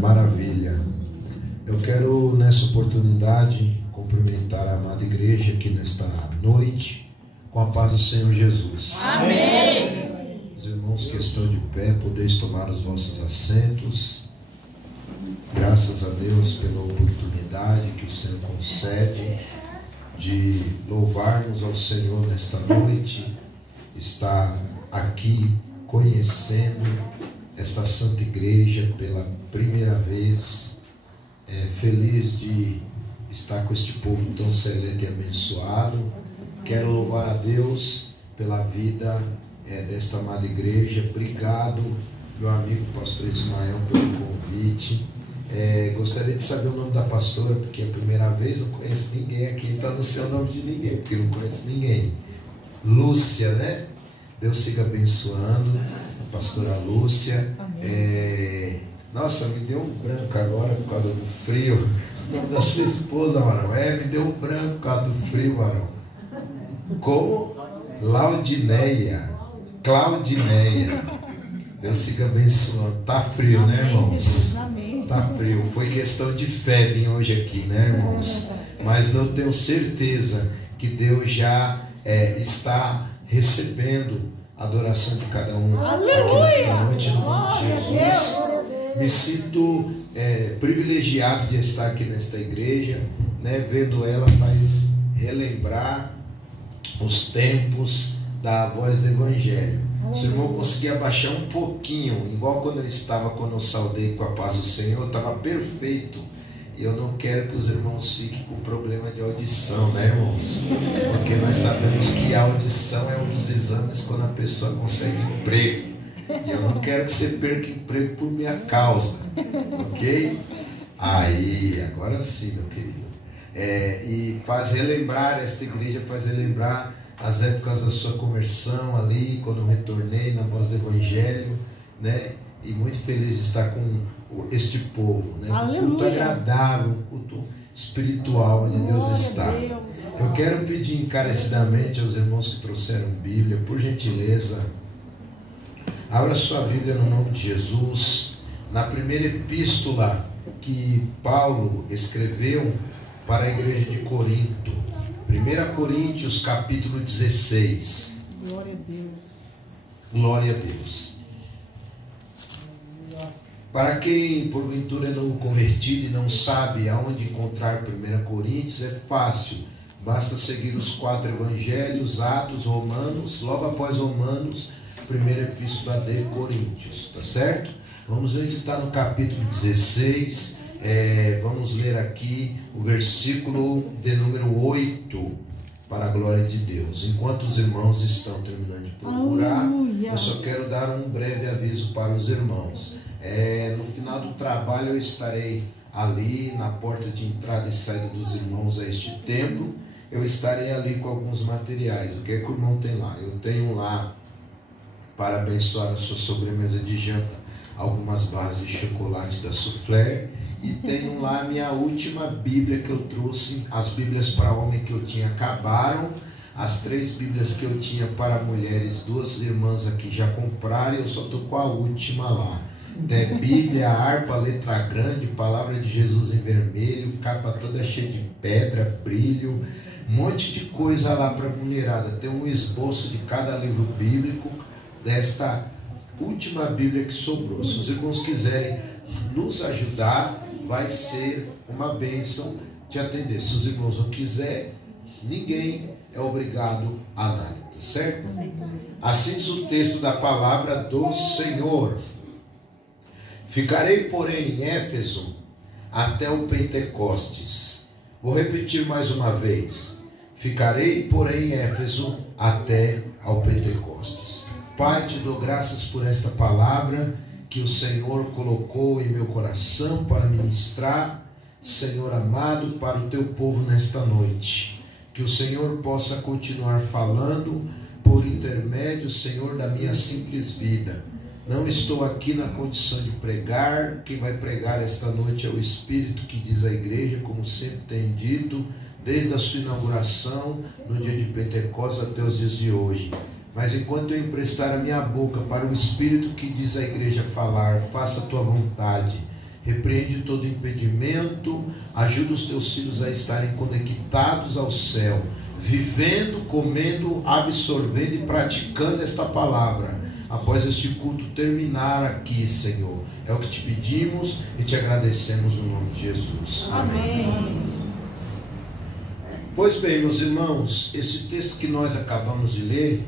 Maravilha. Eu quero nessa oportunidade cumprimentar a amada igreja aqui nesta noite com a paz do Senhor Jesus. Amém. Os irmãos que estão de pé, podeis tomar os vossos assentos. Graças a Deus pela oportunidade que o Senhor concede de louvarmos ao Senhor nesta noite, estar aqui conhecendo esta santa igreja pela primeira vez, feliz de estar com este povo tão seleto e abençoado. Quero louvar a Deus pela vida desta amada igreja. Obrigado, meu amigo pastor Ismael, pelo convite. Gostaria de saber o nome da pastora, porque é a primeira vez, não conheço ninguém aqui, então não sei o nome de ninguém, porque não conheço ninguém. Lúcia, né? Deus siga abençoando a pastora Lúcia. Nossa, me deu um branco agora por causa do frio. O nome da sua esposa, varão. Me deu um branco por causa do frio, varão. Como? Claudineia. Deus siga abençoando. Tá frio, né, irmãos? Tá frio. Foi questão de fé vir hoje aqui, né, irmãos? Mas eu tenho certeza que Deus já está recebendo a adoração de cada um aqui nesta noite, no nome de Jesus. Me sinto privilegiado de estar aqui nesta igreja, né? Vendo ela faz relembrar os tempos da voz do Evangelho. Se o irmão conseguir abaixar um pouquinho, igual quando eu saudei com a paz do Senhor, estava perfeito. E eu não quero que os irmãos fiquem com problema de audição, né, irmãos? Porque nós sabemos que a audição é um dos exames quando a pessoa consegue emprego. E eu não quero que você perca emprego por minha causa, ok? Aí, agora sim, meu querido. E faz relembrar, esta igreja faz relembrar as épocas da sua conversão ali, quando eu retornei na voz do Evangelho, né? E muito feliz de estar com este povo, né? Um culto agradável, um culto espiritual onde Deus está. Eu quero pedir encarecidamente aos irmãos que trouxeram Bíblia, por gentileza, abra sua Bíblia no nome de Jesus, na primeira epístola que Paulo escreveu para a igreja de Corinto, 1 Coríntios capítulo 16. Glória a Deus. Glória a Deus. Para quem porventura é novo convertido e não sabe aonde encontrar 1 Coríntios, é fácil. Basta seguir os 4 evangelhos, Atos, Romanos, logo após Romanos, primeira epístola de Coríntios, tá certo? Vamos meditar no capítulo 16, vamos ler aqui o versículo de número 8, para a glória de Deus. Enquanto os irmãos estão terminando de procurar, eu só quero dar um breve aviso para os irmãos. No final do trabalho eu estarei ali na porta de entrada e saída dos irmãos a este templo. Eu estarei ali com alguns materiais. O que é que o irmão tem lá? Eu tenho lá, para abençoar a sua sobremesa de janta, algumas barras de chocolate da Soufflé, e tenho lá a minha última Bíblia que eu trouxe. As Bíblias para homem que eu tinha acabaram, as 3 Bíblias que eu tinha para mulheres, 2 irmãs aqui já compraram, e eu só estou com a última lá. Tem Bíblia, harpa, letra grande, palavra de Jesus em vermelho, capa toda cheia de pedra, brilho, um monte de coisa lá para a mulherada. Tem um esboço de cada livro bíblico desta última Bíblia que sobrou. Se os irmãos quiserem nos ajudar, vai ser uma bênção te atender. Se os irmãos não quiserem, ninguém é obrigado a nada, tá certo? Assim diz o texto da palavra do Senhor. Ficarei, porém, em Éfeso até o Pentecostes. Vou repetir mais uma vez. Ficarei, porém, em Éfeso até ao Pentecostes. Pai, te dou graças por esta palavra que o Senhor colocou em meu coração para ministrar, Senhor amado, para o teu povo nesta noite. Que o Senhor possa continuar falando por intermédio, Senhor, da minha simples vida. Não estou aqui na condição de pregar. Quem vai pregar esta noite é o Espírito que diz à igreja, como sempre tem dito, desde a sua inauguração, no dia de Pentecostes até os dias de hoje. Mas enquanto eu emprestar a minha boca para o Espírito que diz à igreja falar, faça a tua vontade, repreende todo impedimento, ajuda os teus filhos a estarem conectados ao céu, vivendo, comendo, absorvendo e praticando esta palavra. Após este culto terminar aqui, Senhor, é o que te pedimos e te agradecemos no nome de Jesus. Amém. Pois bem, meus irmãos, esse texto que nós acabamos de ler,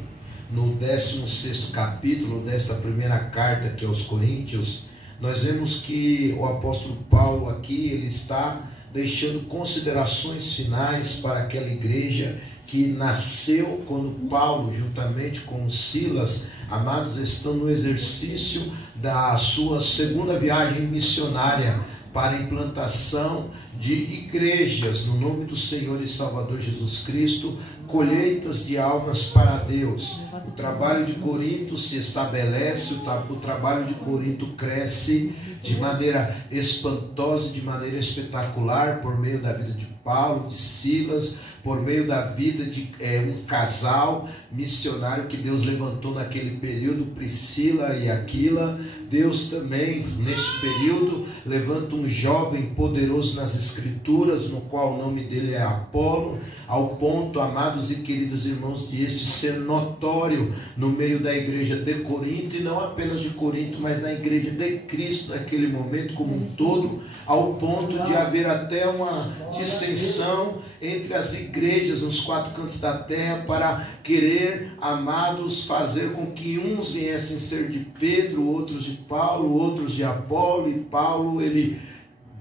no 16º capítulo desta primeira carta aqui aos Coríntios, nós vemos que o apóstolo Paulo aqui, ele está deixando considerações finais para aquela igreja que nasceu quando Paulo, juntamente com Silas, amados, estão no exercício da sua segunda viagem missionária para a implantação de igrejas no nome do Senhor e Salvador Jesus Cristo, colheitas de almas para Deus. O trabalho de Corinto se estabelece, o trabalho de Corinto cresce de maneira espantosa, de maneira espetacular, por meio da vida de Paulo, de Silas, por meio da vida de um casal missionário que Deus levantou naquele período, Priscila e Aquila. Deus também, neste período, levanta um jovem poderoso nas Escrituras, no qual o nome dele é Apolo, ao ponto, amados e queridos irmãos, de este ser notório no meio da igreja de Corinto, e não apenas de Corinto, mas na igreja de Cristo naquele momento como um todo, ao ponto de haver até uma dissensão entre as igrejas nos 4 cantos da terra para querer, amados, fazer com que uns viessem ser de Pedro, outros de Paulo, outros de Apolo, e Paulo, ele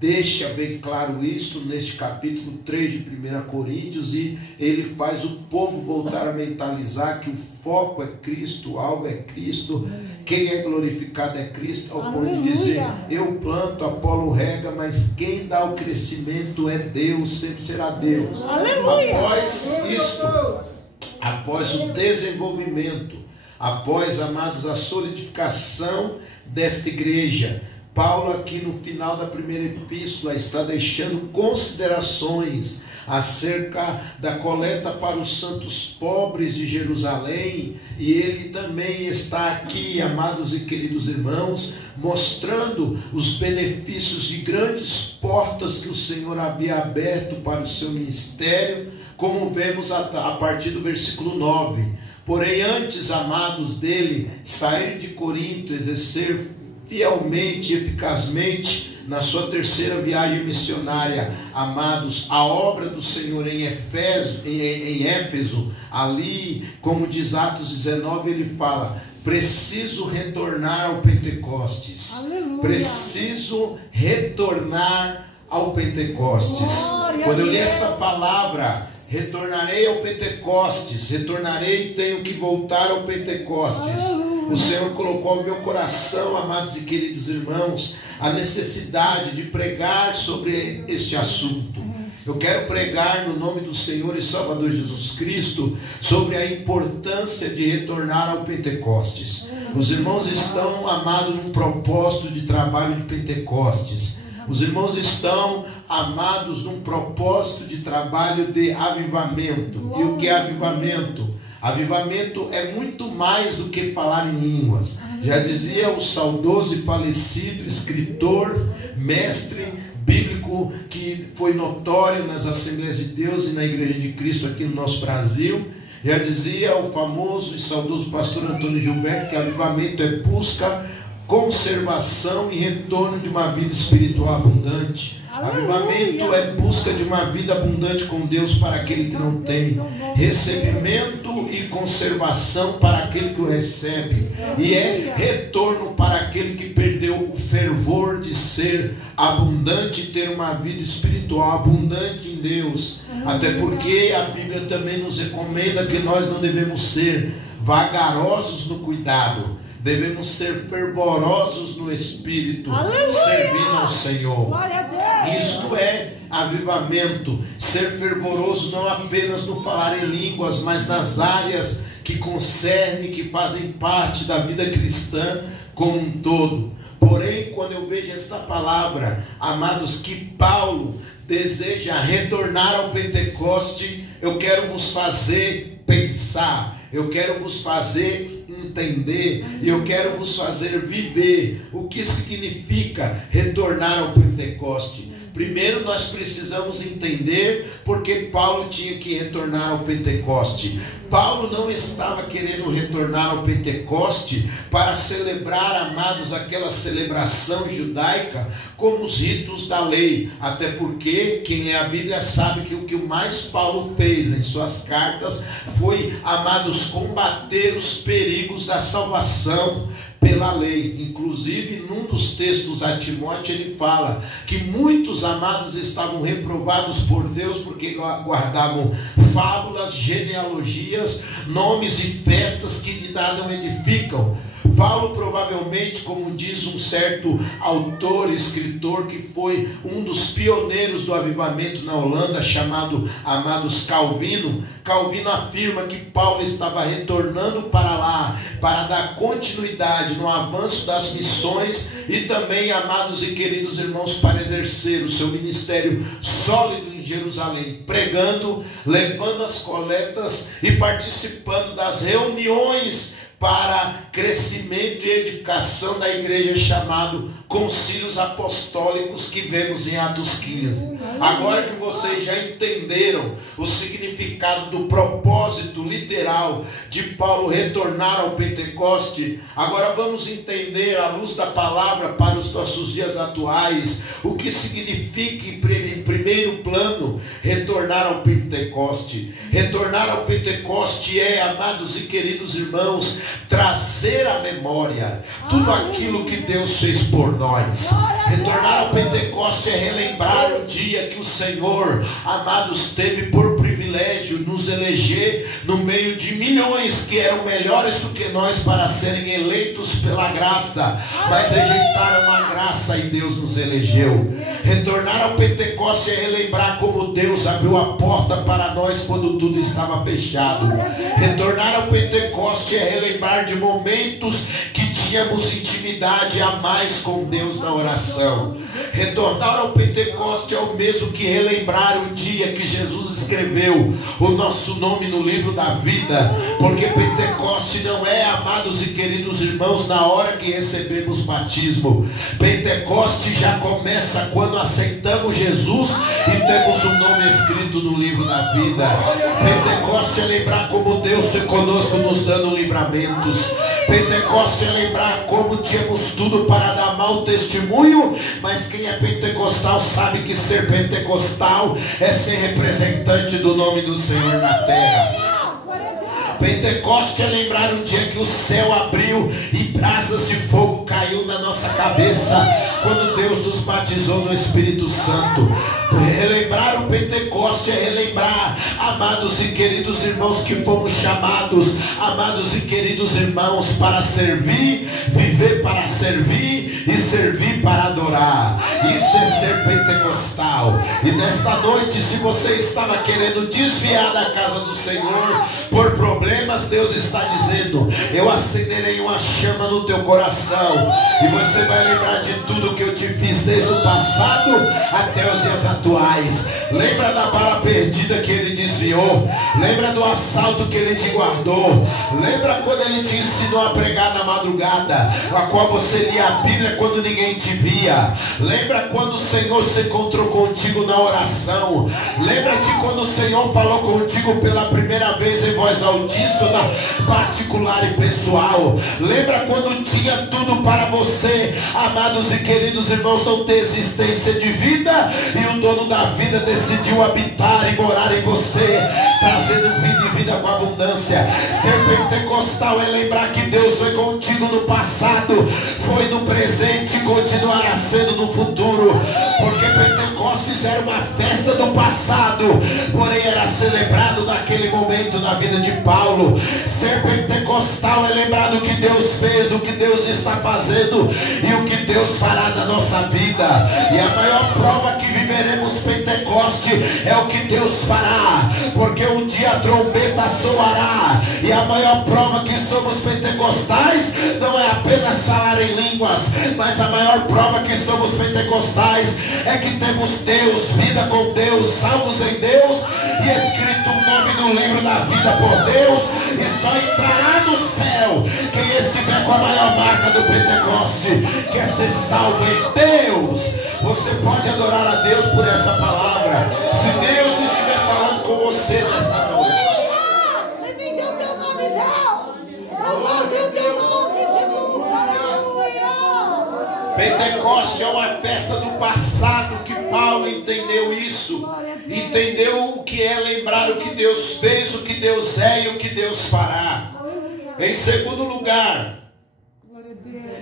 deixa bem claro isso neste capítulo 3 de 1 Coríntios, e ele faz o povo voltar a mentalizar que o foco é Cristo, o alvo é Cristo, quem é glorificado é Cristo, ao ponto de dizer, eu planto, Apolo rega, mas quem dá o crescimento é Deus, sempre será Deus. Aleluia. Após isto, após o desenvolvimento, após, amados, a solidificação desta igreja, Paulo aqui no final da primeira epístola está deixando considerações acerca da coleta para os santos pobres de Jerusalém, e ele também está aqui, amados e queridos irmãos, mostrando os benefícios de grandes portas que o Senhor havia aberto para o seu ministério, como vemos a partir do versículo 9. Porém, antes, amados, dele sair de Corinto, exercer fielmente e eficazmente na sua terceira viagem missionária, amados, a obra do Senhor em Éfeso, ali, como diz Atos 19, ele fala, preciso retornar ao Pentecostes. Aleluia. Preciso retornar ao Pentecostes. Glória. Quando eu li esta palavra, retornarei ao Pentecostes, retornarei e tenho que voltar ao Pentecostes. O Senhor colocou no meu coração, amados e queridos irmãos, a necessidade de pregar sobre este assunto. Eu quero pregar no nome do Senhor e Salvador Jesus Cristo sobre a importância de retornar ao Pentecostes. Os irmãos estão, amados, num propósito de trabalho de Pentecostes. Os irmãos estão, amados, num propósito de trabalho de avivamento. E o que é avivamento? Avivamento é muito mais do que falar em línguas. Já dizia o saudoso e falecido escritor, mestre bíblico, que foi notório nas Assembleias de Deus e na Igreja de Cristo aqui no nosso Brasil. Já dizia o famoso e saudoso pastor Antônio Gilberto que avivamento é busca, conservação e retorno de uma vida espiritual abundante. Avivamento é busca de uma vida abundante com Deus para aquele que não tem, recebimento e conservação para aquele que o recebe, e é retorno para aquele que perdeu o fervor de ser abundante e ter uma vida espiritual abundante em Deus. Até porque a Bíblia também nos recomenda que nós não devemos ser vagarosos no cuidado, devemos ser fervorosos no Espírito, servindo ao Senhor. Isto é avivamento, ser fervoroso não apenas no falar em línguas, mas nas áreas que concernem, que fazem parte da vida cristã como um todo. Porém, quando eu vejo esta palavra, amados, que Paulo deseja retornar ao Pentecoste, eu quero vos fazer pensar, eu quero vos fazer entender e eu quero vos fazer viver o que significa retornar ao Pentecoste. Primeiro nós precisamos entender porque Paulo tinha que retornar ao Pentecoste. Paulo não estava querendo retornar ao Pentecoste para celebrar, amados, aquela celebração judaica como os ritos da lei. Até porque quem lê a Bíblia sabe que o que mais Paulo fez em suas cartas foi, amados, combater os perigos da salvação pela lei. Inclusive, num dos textos a Timóteo, ele fala que muitos, amados, estavam reprovados por Deus porque guardavam fábulas, genealogias, nomes e festas que de nada edificam. Paulo provavelmente, como diz um certo autor, escritor, que foi um dos pioneiros do avivamento na Holanda, chamado, amados, Calvino afirma que Paulo estava retornando para lá, para dar continuidade no avanço das missões e também, amados e queridos irmãos, para exercer o seu ministério sólido em Jerusalém, pregando, levando as coletas e participando das reuniões para crescimento e edificação da igreja, chamado concílios apostólicos, que vemos em Atos 15. Agora que vocês já entenderam o significado do propósito literal de Paulo retornar ao Pentecoste, agora vamos entender, à luz da palavra para os nossos dias atuais, o que significa, em primeiro plano, retornar ao Pentecoste. Retornar ao Pentecoste é, amados e queridos irmãos, trazer à memória tudo aquilo que Deus fez por nós. Retornar ao Pentecoste é relembrar o dia que o Senhor, amados, teve por privilégio nos eleger no meio de milhões que eram melhores do que nós para serem eleitos pela graça, mas rejeitaram a graça e Deus nos elegeu. Retornar ao Pentecoste é relembrar como Deus abriu a porta para nós quando tudo estava fechado. Retornar ao Pentecoste é relembrar de momentos que tínhamos intimidade a mais com Deus na oração. Retornar ao Pentecoste é o mesmo que relembrar o dia que Jesus escreveu o nosso nome no livro da vida, porque Pentecoste não é, amados e queridos irmãos, na hora que recebemos batismo. Pentecoste já começa quando aceitamos Jesus e temos o nome escrito no livro da vida. Pentecoste é lembrar como Deus foi conosco, nos dando livramentos. Pentecoste é lembrar como tínhamos tudo para dar mau testemunho, mas quem é pentecostal sabe que ser pentecostal é ser representante do nome do Senhor na terra. Pentecoste é lembrar o dia que o céu abriu e brasas de fogo caiu na nossa cabeça quando Deus nos batizou no Espírito Santo. Relembrar o Pentecoste é relembrar, amados e queridos irmãos, que fomos chamados, amados e queridos irmãos, para servir, viver para servir e servir para adorar. Isso é ser pentecostal. E nesta noite, se você estava querendo desviar da casa do Senhor por problemas, Deus está dizendo: eu acenderei uma chama no teu coração e você vai lembrar de tudo que eu te fiz desde o passado até os dias atuais. Lembra da bala perdida que ele desviou, lembra do assalto que ele te guardou, lembra quando ele te ensinou a pregar na madrugada, a qual você lia a Bíblia quando ninguém te via, lembra quando o Senhor se encontrou contigo na oração, lembra de quando o Senhor falou contigo pela primeira vez em voz altíssima, particular e pessoal, lembra quando tinha tudo para você, amados e queridos irmãos, não ter existência de vida e o dono da vida decidiu habitar e morar em você, trazendo vida e vida com abundância. Ser pentecostal é lembrar que Deus foi contigo no passado, foi no presente e continuará sendo no futuro, porque Pentecostes era uma festa do passado, porém era celebrado naquele momento na vida de Paulo. Ser pentecostal é lembrar do que Deus fez, do que Deus está fazendo e o que Deus fará na nossa vida. E a maior prova que viveremos Pentecoste é o que Deus fará, porque um dia a trombeta soará. E a maior prova que somos pentecostais não é apenas falar em línguas, mas a maior prova que somos pentecostais é que temos Deus, vida com Deus, salvos em Deus e escrito o nome no livro da vida por Deus, e só entrará no céu quem estiver com a maior marca do Pentecoste, quer ser salvo em Deus. Você pode adorar a Deus por essa palavra, se Deus estiver falando com você nesta noite. Bendito é o teu nome, Deus. Louvado é o teu nome, Jesus. Aleluia. Pentecoste é uma festa do passado, que Paulo entendeu isso. Entendeu o que é lembrar o que Deus fez, o que Deus é e o que Deus fará. Em segundo lugar,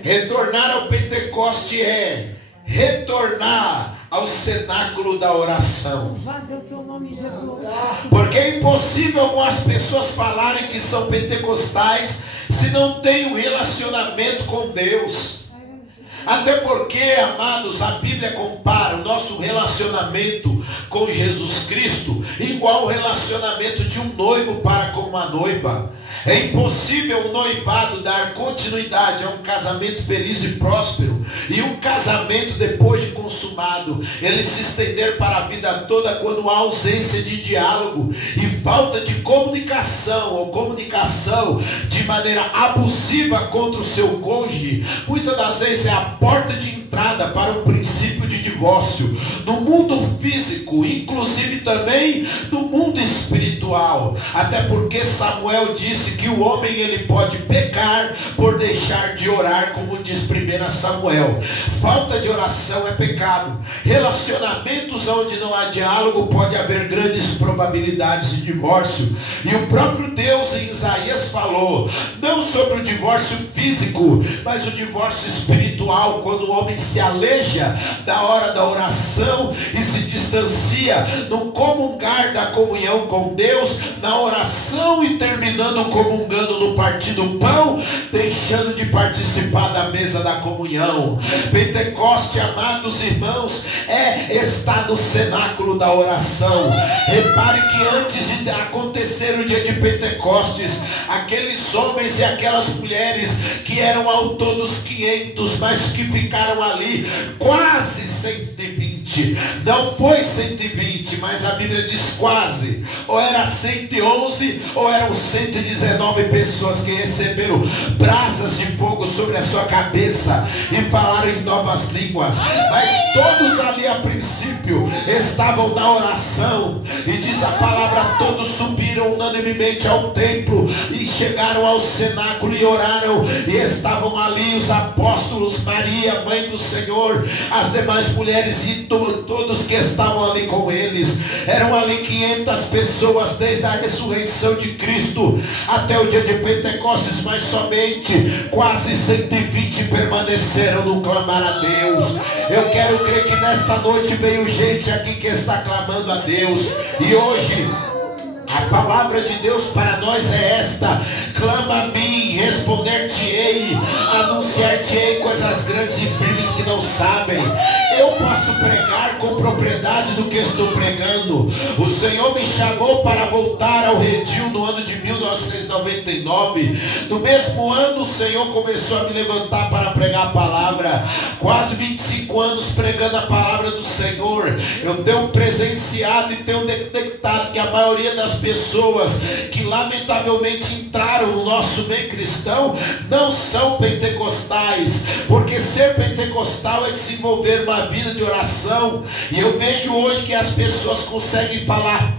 retornar ao Pentecoste é retornar ao cenáculo da oração. Louvado é o teu nome, Jesus. Porque é impossível algumas pessoas falarem que são pentecostais se não têm um relacionamento com Deus. Até porque, amados, a Bíblia compara o nosso relacionamento com Jesus Cristo igual ao relacionamento de um noivo para com uma noiva. É impossível um noivado dar continuidade a um casamento feliz e próspero, e um casamento depois de consumado, ele se estender para a vida toda quando há ausência de diálogo e falta de comunicação, ou comunicação de maneira abusiva contra o seu cônjuge. Muitas das vezes é a porta de entrada para um princípio de divórcio, no mundo físico, inclusive também no mundo espiritual. Até porque Samuel disse que o homem ele pode pecar por deixar de orar, como diz 1 Samuel. Falta de oração é pecado. Relacionamentos onde não há diálogo pode haver grandes probabilidades de divórcio. E o próprio Deus em Isaías falou, não sobre o divórcio físico, mas o divórcio espiritual, quando o homem se aleja da hora da oração e se distancia no comungar da comunhão com Deus, na oração, e terminando comungando no partir do pão, deixando de participar da mesa da comunhão. Pentecoste, amados irmãos, é estar no cenáculo da oração. Repare que antes de acontecer o dia de Pentecostes, aqueles homens e aquelas mulheres que eram ao todo os 500, mas que ficaram ali quase 120, não foi 120, mas a Bíblia diz quase, ou era 111 ou eram 119 pessoas que receberam brasas de fogo sobre a sua cabeça e falaram em novas línguas. Mas todos ali a princípio estavam na oração, e diz a palavra, todos subiram unanimemente ao templo e chegaram ao cenáculo e oraram, e estavam ali os apóstolos, Maria, mãe do Senhor, as demais mulheres e todos que estavam ali com eles. Eram ali 500 pessoas desde a ressurreição de Cristo até o dia de Pentecostes, mas somente quase 120 permaneceram no clamar a Deus. Eu quero crer que nesta noite veio gente aqui que está clamando a Deus, e hoje a palavra de Deus para nós é esta: clama a mim, responder-te-ei, anunciar-te-ei coisas grandes e firmes que não sabem. Eu posso pregar com propriedade do que estou pregando. O Senhor me chamou para voltar ao redil no ano de 1999. No mesmo ano o Senhor começou a me levantar para pregar a palavra. Quase 25 anos pregando a palavra do Senhor. Eu tenho presenciado e tenho detectado que a maioria das pessoas que lamentavelmente entraram no nosso meio cristão não são pentecostais, porque ser pentecostal é desenvolver uma vida de oração. E eu vejo hoje que as pessoas conseguem falar,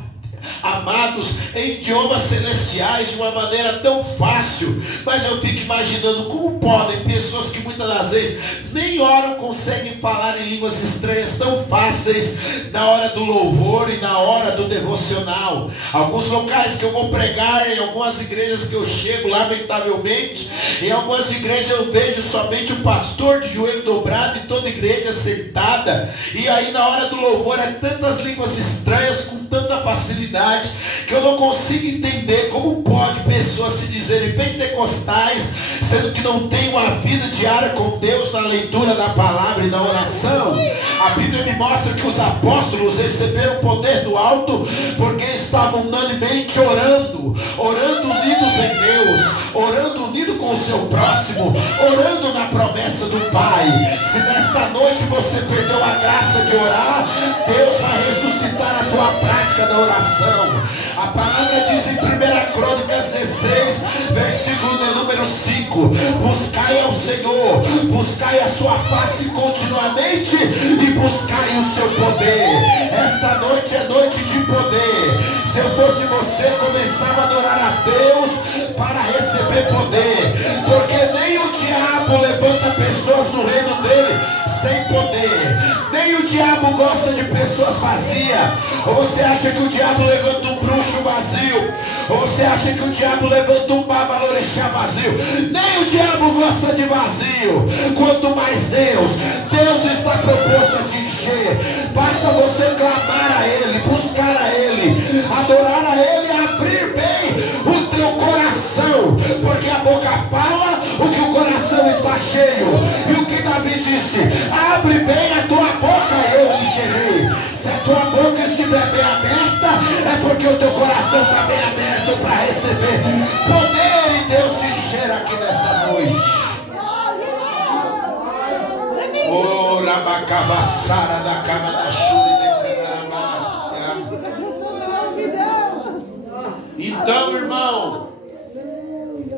amados, em idiomas celestiais de uma maneira tão fácil, mas eu fico imaginando como podem pessoas que muitas das vezes nem oram conseguem falar em línguas estranhas tão fáceis na hora do louvor e na hora do devocional. Alguns locais que eu vou pregar, em algumas igrejas que eu chego, lamentavelmente, em algumas igrejas eu vejo somente o pastor de joelho dobrado e toda a igreja sentada, e aí na hora do louvor é tantas línguas estranhas com tanta facilidade que eu não consigo entender como pode pessoas se dizerem pentecostais, sendo que não tem uma vida diária com Deus na leitura da palavra e na oração. A Bíblia me mostra que os apóstolos receberam poder do alto porque estavam unanimemente orando unidos em Deus, orando unido com o seu próximo, orando na promessa do Pai. Se nesta noite você perdeu a graça de orar, Deus vai ressuscitar a tua prática busca da oração. A palavra diz em 1 Crônicas 16, versículo de número 5: buscai ao Senhor, buscai a sua face continuamente e buscai o seu poder. Esta noite é noite de poder. Se eu fosse você, começava a adorar a Deus para receber poder, porque nem o diabo levanta pessoas no reino dele sem poder, nem o diabo gosta de pessoas vazias. Ou você acha que o diabo levanta um bruxo vazio? Ou você acha que o diabo levanta um babalorixá vazio? Nem o diabo gosta de vazio. Quanto mais Deus está proposto a te encher. Basta você clamar a Ele, buscar a Ele, adorar a Ele e abrir bem o teu coração, porque a boca fala o que o coração está cheio. E o que Davi disse: abre bem a tua boca, eu encherei. Se a tua boca estiver bem aberta, é porque o teu coração está bem aberto para receber poder, e Deus se encher aqui nesta noite. Oh, rabacavassara da cama da chuva de Então, irmão,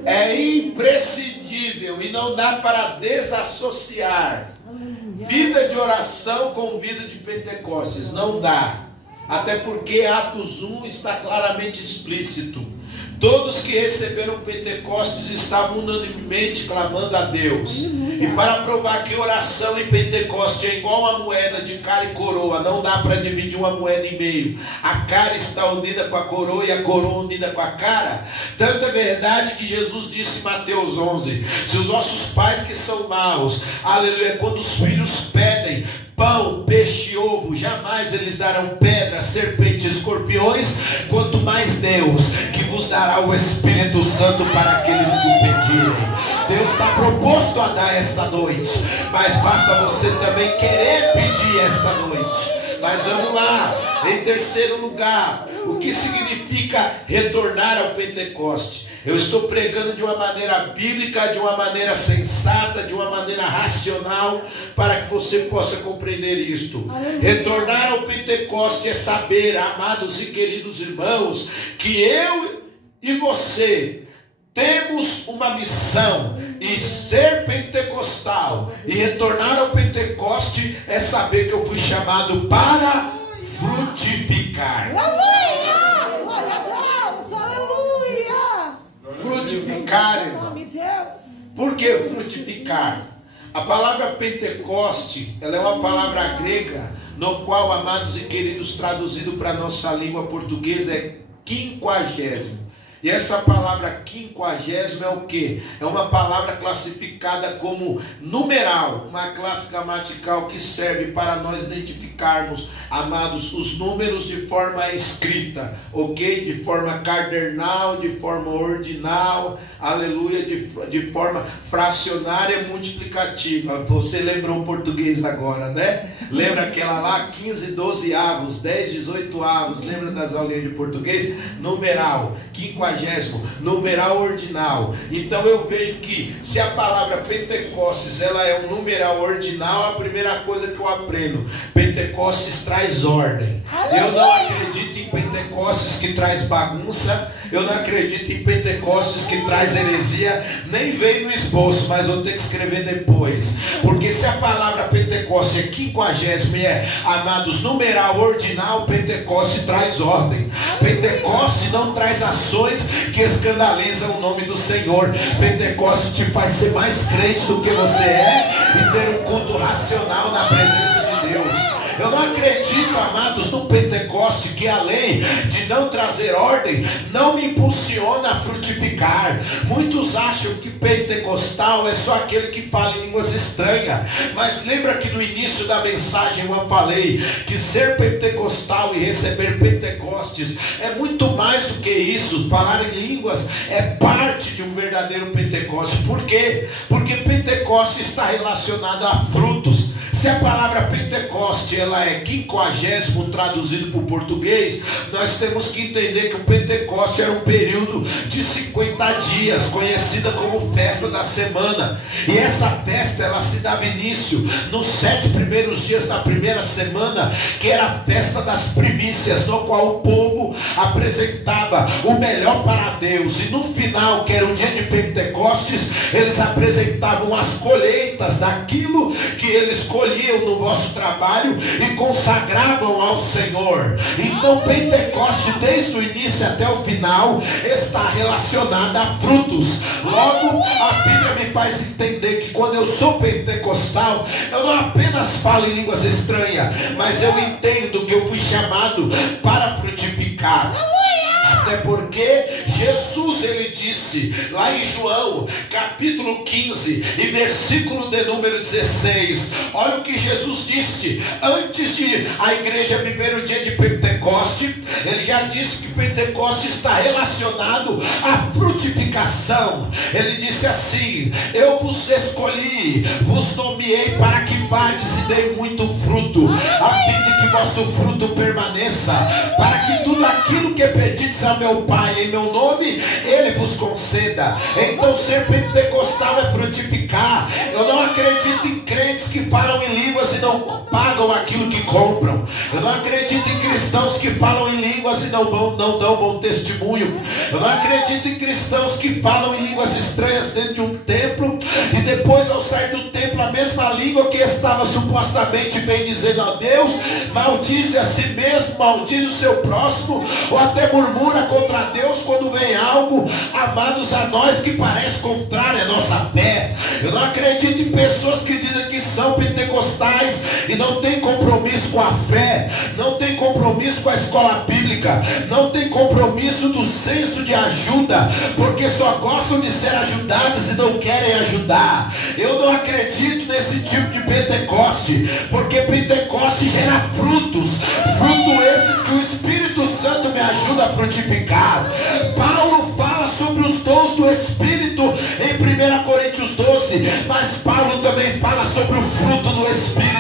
é imprescindível e não dá para desassociar vida de oração com vida de Pentecostes. Não dá. Até porque Atos 1 está claramente explícito. Todos que receberam Pentecostes estavam unanimemente clamando a Deus. E para provar que oração em Pentecoste é igual a moeda de cara e coroa, não dá para dividir uma moeda em meio. A cara está unida com a coroa e a coroa unida com a cara. Tanto é verdade que Jesus disse em Mateus 11: se os vossos pais que são maus, aleluia, quando os filhos pedem pão, peixe, ovo, jamais eles darão pedras, serpentes, escorpiões, quanto mais Deus, que vos dará o Espírito Santo para aqueles que o pedirem. Deus está proposto a dar esta noite, mas basta você também querer pedir esta noite. Mas vamos lá, em terceiro lugar, o que significa retornar ao Pentecoste? Eu estou pregando de uma maneira bíblica, de uma maneira sensata, de uma maneira racional, para que você possa compreender isto. Retornar ao Pentecoste é saber, amados e queridos irmãos, que eu e você temos uma missão, e ser pentecostal e retornar ao Pentecoste é saber que eu fui chamado para frutificar. Aleluia! Glória a Deus! Aleluia! Frutificar, irmão. Por que frutificar? A palavra Pentecoste, ela é uma palavra grega, no qual, amados e queridos, traduzido para a nossa língua portuguesa é quinquagésimo. E essa palavra quinquagésimo é o que? É uma palavra classificada como numeral, uma classe gramatical que serve para nós identificarmos, amados, os números de forma escrita, ok? De forma cardinal, de forma ordinal, aleluia, de forma fracionária multiplicativa. Você lembrou o português agora, né? Lembra aquela lá, 15, 12 avos, 10, 18 avos, lembra das aulinhas de português? Numeral, quinquagésimo, numeral ordinal. Então eu vejo que se a palavra Pentecostes ela é um numeral ordinal, a primeira coisa que eu aprendo: Pentecostes traz ordem. Eu não acredito em Pentecostes que traz bagunça, eu não acredito em Pentecostes que traz heresia, nem veio no esboço, mas vou ter que escrever depois, porque se a palavra Pentecoste é quinquagésimo e é, amados, numeral ordinal, Pentecoste traz ordem. Pentecoste não traz ações que escandalizam o nome do Senhor. Pentecoste te faz ser mais crente do que você é e ter um culto racional na presença de Deus. Eu não acredito, amados, no Pentecoste que, além de não trazer ordem, não me impulsiona a frutificar. Muitos acham que pentecostal é só aquele que fala em línguas estranhas, mas lembra que no início da mensagem eu falei que ser pentecostal e receber Pentecostes é muito mais do que isso. Falar em línguas é parte de um verdadeiro Pentecoste. Por quê? Porque Pentecoste está relacionado a frutos. se a palavra Pentecoste ela é 50º traduzido para o português, nós temos que entender que o Pentecoste era um período de 50 dias, conhecida como festa da semana. E essa festa ela se dava início nos 7 primeiros dias da primeira semana, que era a festa das primícias, no qual o povo apresentava o melhor para Deus. E no final, que era o dia de Pentecostes, eles apresentavam as colheitas daquilo que eles colhiam no vosso trabalho e consagravam ao Senhor. Então Pentecoste, desde o início até o final, está relacionada a frutos. Logo, a Bíblia me faz entender que quando eu sou pentecostal, eu não apenas falo em línguas estranhas, mas eu entendo que eu fui chamado para frutificar. Até porque Jesus ele disse lá em João capítulo 15 e versículo de número 16, olha o que Jesus disse antes de a igreja viver o dia de Pentecoste. Ele já disse que Pentecoste está relacionado à frutificação. Ele disse assim: eu vos escolhi, vos nomeei para que vades e deem muito fruto, a fim de que vosso fruto permaneça, para que tudo aquilo que pedides a meu Pai em meu nome, Ele vos conceda. Então ser pentecostal é frutificar. Eu não acredito em crentes que falam em línguas e não pagam aquilo que compram. Eu não acredito em cristãos que falam em línguas e não dão bom testemunho. Eu não acredito em cristãos que falam em línguas estranhas dentro de um templo e depois, ao sair do templo, a mesma língua que estava supostamente bendizendo a Deus, maldize a si mesmo, maldize o seu próximo, ou até murmura contra Deus quando vem algo, amados, a nós que parece contrário à nossa fé. Eu não acredito em pessoas que dizem que são pentecostais e não tem compromisso com a fé, não tem compromisso com a escola bíblica, não tem compromisso do senso de ajuda, porque só gostam de ser ajudadas e não querem ajudar. Eu não acredito nesse tipo de Pentecoste, porque Pentecoste gera frutos, frutos esses que o Espírito Santo me ajuda a frutificar. Paulo fala sobre os dons do Espírito em 1 Coríntios 12, mas Paulo também fala sobre o fruto do Espírito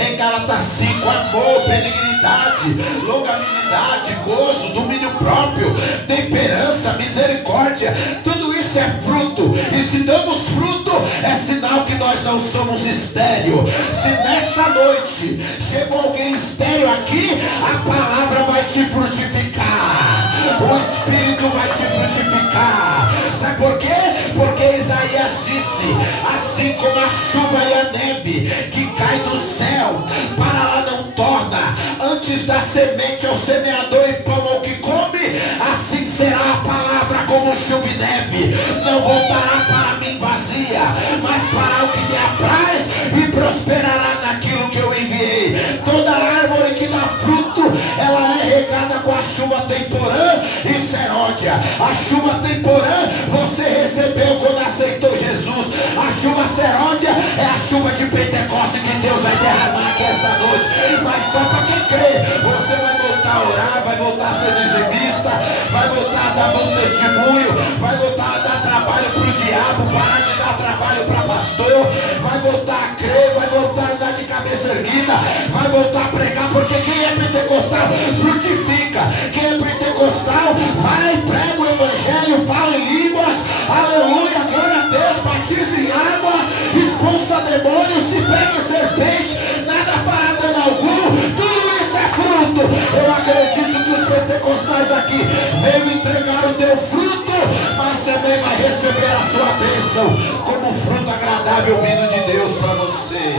em Gálatas 5, amor, benignidade, longanimidade, gozo, domínio próprio, temperança, misericórdia. Tudo isso é fruto, e se damos fruto é sinal que nós não somos estéril. Se nesta noite chegou alguém estéril aqui, a palavra vai te frutificar, o Espírito vai te frutificar. Sabe por quê? Porque Isaías disse: assim como a chuva e a neve que cai do céu, para lá não torna, antes da semente ao semeador e pão ao que come, assim será a palavra como chuva e neve, não voltará para mim vazia, mas fará o que me apraz e prosperará naquilo que eu enviei. Toda árvore que dá fruto, ela é regada com a chuva temporã e seródia. A chuva temporã você recebeu quando aceitou Jesus. A chuva seródia é a chuva de Pentecoste que Deus vai derramar aqui esta noite, mas só para quem crê. Você vai voltar a orar, vai voltar a ser dizimista, vai voltar a dar bom testemunho, vai voltar a dar trabalho para o diabo, parar de dar trabalho para pastor, vai voltar a crer, vai voltar a andar de cabeça erguida, vai voltar a pregar, porque quem é pentecostal frutifica. Quem é pentecostal vai, prega o evangelho, fala em línguas, aleluia, glória a Deus, batiza em água, expulsa demônios, se pega serpente, nada fará dano algum. Tudo isso é fruto. Eu acredito que os pentecostais aqui veio entregar o teu fruto, mas também vai receber a sua bênção como fruto agradável vindo de Deus para você.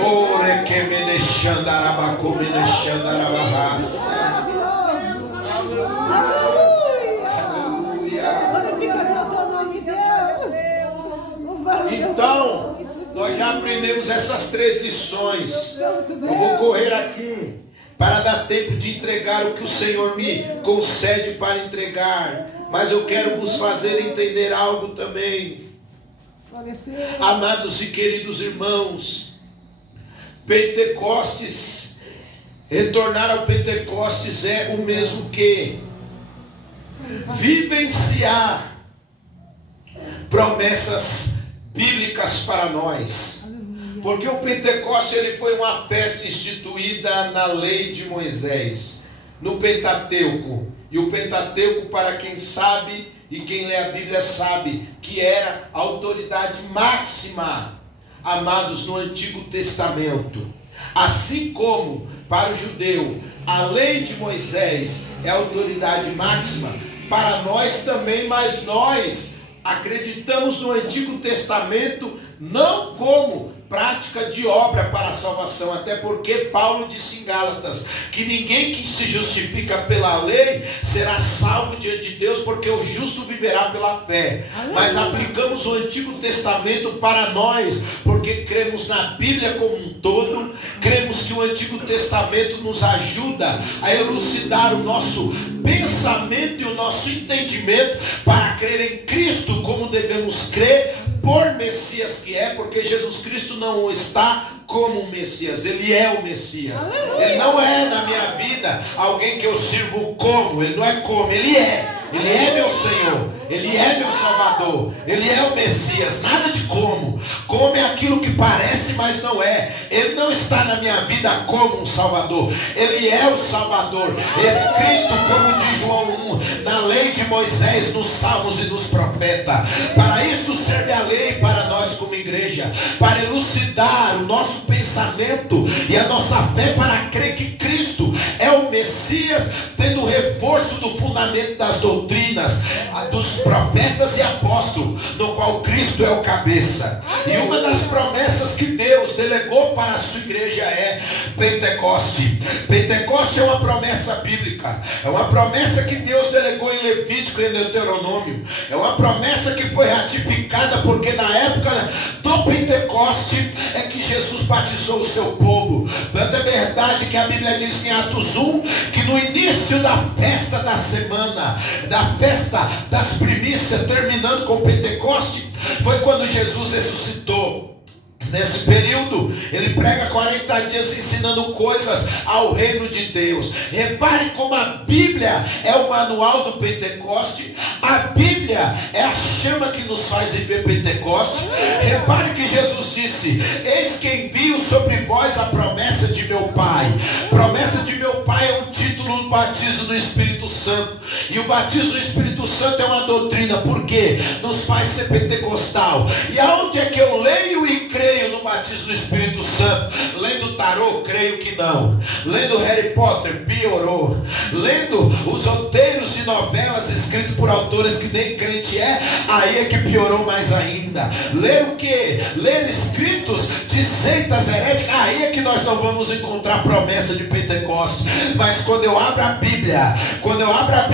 Ore que me deixandaraba como me deixandarabas. Então, nós já aprendemos essas 3 lições. Eu vou correr aqui para dar tempo de entregar o que o Senhor me concede para entregar. Mas eu quero vos fazer entender algo também. Amados e queridos irmãos, Pentecostes, retornar ao Pentecostes é o mesmo que vivenciar promessas bíblicas para nós. Porque o Pentecostes ele foi uma festa instituída na lei de Moisés, no Pentateuco. E o Pentateuco, para quem sabe e quem lê a Bíblia sabe, que era a autoridade máxima, amados, no Antigo Testamento. Assim como para o judeu a lei de Moisés é a autoridade máxima, para nós também, mas nós acreditamos no Antigo Testamento não como prática de obra para a salvação, até porque Paulo disse em Gálatas que ninguém que se justifica pela lei será salvo diante de Deus, porque o justo viverá pela fé. Mas aplicamos o Antigo Testamento para nós, porque cremos na Bíblia como um todo, cremos que o Antigo Testamento nos ajuda a elucidar o nosso pensamento e o nosso entendimento para crer em Cristo como devemos crer, por Messias que é, porque Jesus Cristo não está como o Messias, Ele é o Messias. Ele não é na minha vida alguém que eu sirvo como, Ele não é como, Ele é. Ele é meu Senhor, Ele é meu Salvador, Ele é o Messias, nada de como. Como é aquilo que parece, mas não é. Ele não está na minha vida como um Salvador, Ele é o Salvador, escrito como diz João 1, na lei de Moisés, nos Salmos e nos Profetas. Para isso serve a lei para nós como igreja, para elucidar o nosso pensamento e a nossa fé, para crer que Cristo é o Messias, tendo o reforço do fundamento das doutrinas, dos profetas e apóstolos, no qual Cristo é o cabeça. E uma das promessas que Deus delegou para a sua igreja é Pentecoste. Pentecoste é uma promessa bíblica, é uma promessa que Deus delegou em Levítico e em Deuteronômio, é uma promessa que foi ratificada, porque na época do Pentecoste é que Jesus batizou o seu povo. Tanto é verdade que a Bíblia diz em Atos 1, que no início da festa da semana, da festa das primícias, terminando com o Pentecoste, foi quando Jesus ressuscitou. Nesse período, ele prega 40 dias ensinando coisas ao reino de Deus. Repare como a Bíblia é o manual do Pentecoste. A Bíblia é a chama que nos faz viver Pentecoste. Repare que Jesus disse: eis que envio sobre vós a promessa de meu Pai. Promessa de meu Pai é um título do batismo no Espírito Santo. E o batismo no Espírito Santo é uma doutrina, porque nos faz ser pentecostal. E aonde é que eu leio e creio no batismo do Espírito Santo? Lendo tarô, creio que não. Lendo Harry Potter, piorou. Lendo os roteiros de novelas escritos por autores que nem crente é, aí é que piorou mais ainda. Ler o que? Ler escritos de seitas heréticas, aí é que nós não vamos encontrar promessa de Pentecostes. Mas quando eu abro a Bíblia,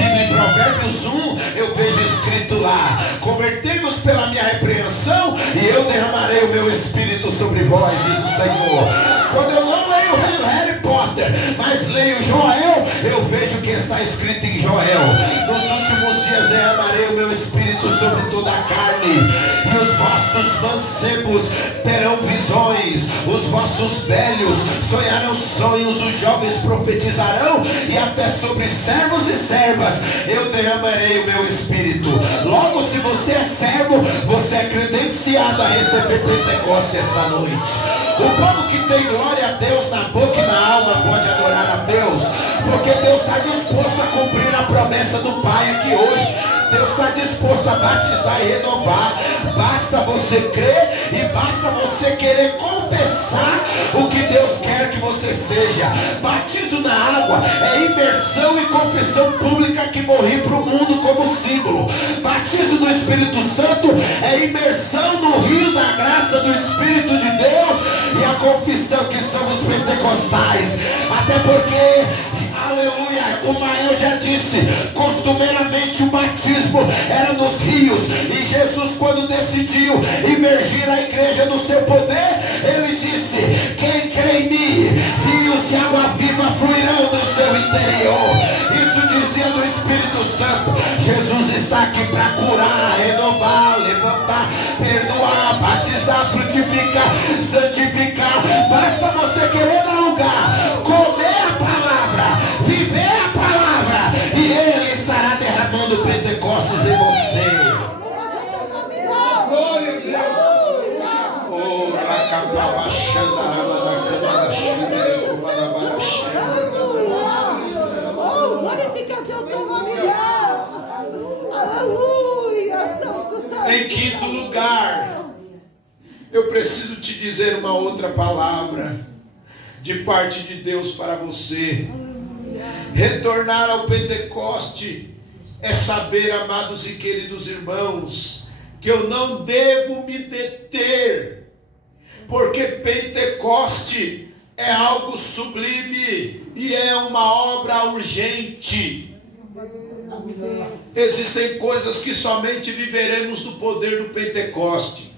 em Provérbios 1, eu vejo escrito lá: convertei-vos pela minha repreensão e eu derramarei o meu Espírito sobre vós, diz o Senhor. Quando eu não leio Harry Potter, mas leio Joel, eu vejo o que está escrito em Joel: nos últimos dias derramarei o meu Espírito sobre toda a carne, e os vossos mancebos terão visões, os vossos velhos sonharão sonhos, os jovens profetizarão, e até sobre servos e servas eu derramarei o meu Espírito. Logo, se você é servo, você é credenciado a receber Pentecostes esta noite. O povo que tem glória a Deus na boca e na alma pode adorar a Deus, porque Deus está disposto a cumprir a promessa do Pai aqui hoje. Deus está disposto a batizar e renovar. Basta você crer e basta você querer confessar o que Deus quer que você seja. Batismo na água é imersão e confissão pública que morri para o mundo como símbolo. Batismo no Espírito Santo é imersão no rio da graça do Espírito de Deus e a confissão que somos pentecostais. Até porque, aleluia, o Mael já disse, costumeiramente o batismo era nos rios, e Jesus, quando decidiu imergir a igreja no seu poder, ele disse: quem crê em mim, rios de água viva fluirão do seu interior. Isso dizia do Espírito Santo. Jesus está aqui para curar, renovar, levantar, perdoar, batizar, frutificar, santificar. Basta você querer dar lugar, comer a palavra, viver a palavra, e Ele estará derramando Pentecostes em você. Glória a Deus. Eu preciso te dizer uma outra palavra de parte de Deus para você. Retornar ao Pentecoste é saber, amados e queridos irmãos, que eu não devo me deter, porque Pentecoste é algo sublime e é uma obra urgente. Existem coisas que somente viveremos do poder do Pentecoste.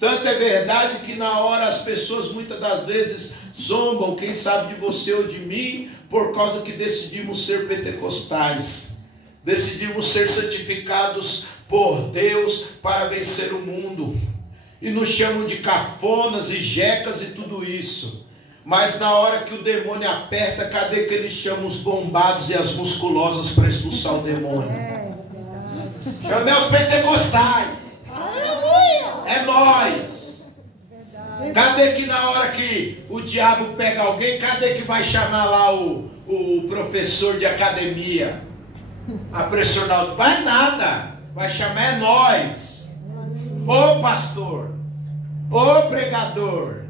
Tanto é verdade que na hora as pessoas muitas das vezes zombam, quem sabe de você ou de mim, por causa que decidimos ser pentecostais. Decidimos ser santificados por Deus para vencer o mundo. E nos chamam de cafonas e jecas e tudo isso. Mas na hora que o demônio aperta, cadê que eles chamam os bombados e as musculosas para expulsar o demônio? Chamei os pentecostais. É nós. Cadê que na hora que o diabo pega alguém, cadê que vai chamar lá o professor de academia? A pressionar, vai nada. Vai chamar é nós. Ô pastor, ô pregador,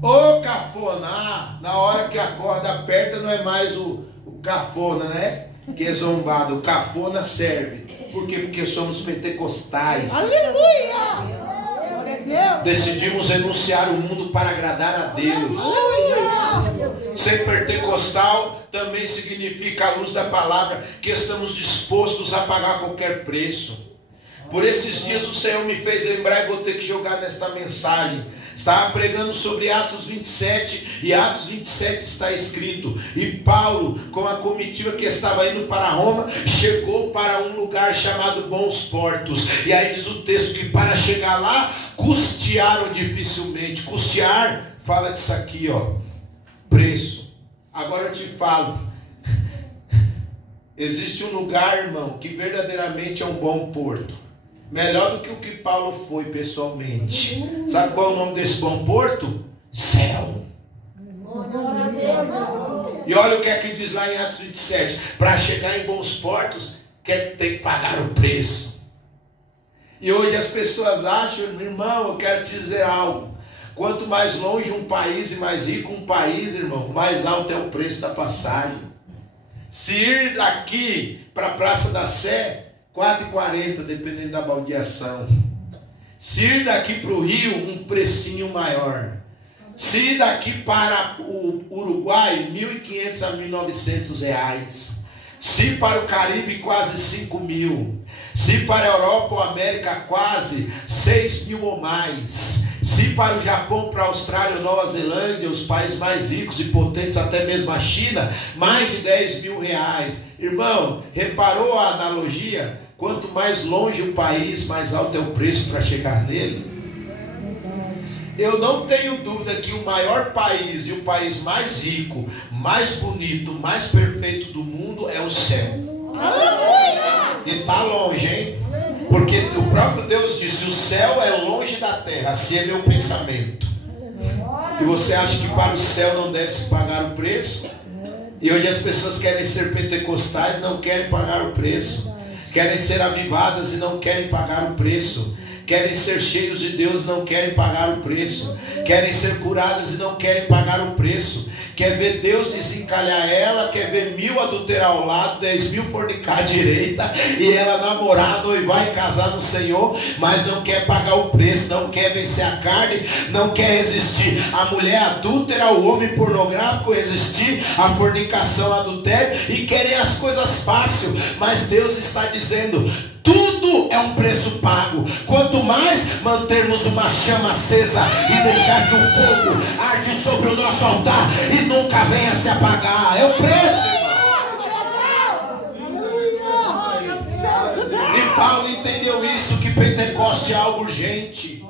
ô cafona. Ah, na hora que a corda aperta não é mais o cafona, né? Que é zombado. O cafona serve. Por quê? Porque somos pentecostais. Aleluia! Decidimos renunciar o mundo para agradar a Deus. Ser pentecostal também significa, à luz da palavra, que estamos dispostos a pagar qualquer preço. Por esses dias o Senhor me fez lembrar, e vou ter que jogar nesta mensagem. Estava pregando sobre Atos 27, e Atos 27 está escrito: e Paulo, com a comitiva que estava indo para Roma, chegou para um lugar chamado Bons Portos. E aí diz o texto que para chegar lá, custearam dificilmente. Custear, fala disso aqui, ó, preço. Agora eu te falo, existe um lugar, irmão, que verdadeiramente é um bom porto. Melhor do que o que Paulo foi pessoalmente. Sabe qual é o nome desse bom porto? Céu. E olha o que é que diz lá em Atos 27. Para chegar em bons portos, tem que pagar o preço. E hoje as pessoas acham, irmão, eu quero te dizer algo. Quanto mais longe um país e mais rico um país, irmão, mais alto é o preço da passagem. Se ir daqui para a Praça da Sé, R$4,40, dependendo da baldeação. Se ir daqui para o Rio, um precinho maior. Se ir daqui para o Uruguai, R$1.500 a R$1.900. Se ir para o Caribe, quase 5.000. Se ir para a Europa ou América, quase 6.000 ou mais. Se ir para o Japão, para a Austrália ou Nova Zelândia, os países mais ricos e potentes, até mesmo a China, mais de R$10.000. Irmão, reparou a analogia? Quanto mais longe o país, mais alto é o preço para chegar nele. Eu não tenho dúvida que o maior país e o país mais rico, mais bonito, mais perfeito do mundo é o céu. E está longe, hein? Porque o próprio Deus disse: o céu é longe da terra, assim é meu pensamento. E você acha que para o céu não deve se pagar o preço? E hoje as pessoas querem ser pentecostais, não querem pagar o preço. Querem ser avivadas e não querem pagar o preço. Querem ser cheios de Deus e não querem pagar o preço. Querem ser curadas e não querem pagar o preço. Quer ver Deus desencalhar ela, quer ver 1.000 adulterar ao lado, 10.000 fornicar à direita, e ela namorar, noivar e casar no Senhor, mas não quer pagar o preço, não quer vencer a carne, não quer resistir. A mulher adúltera, o homem pornográfico, resistir à fornicação, adultério, e querem as coisas fáceis. Mas Deus está dizendo: tudo é um preço pago. Quanto mais mantermos uma chama acesa e deixar que o fogo arde sobre o nosso altar e nunca venha se apagar, é o preço, irmão. E Paulo entendeu isso, que Pentecoste é algo urgente.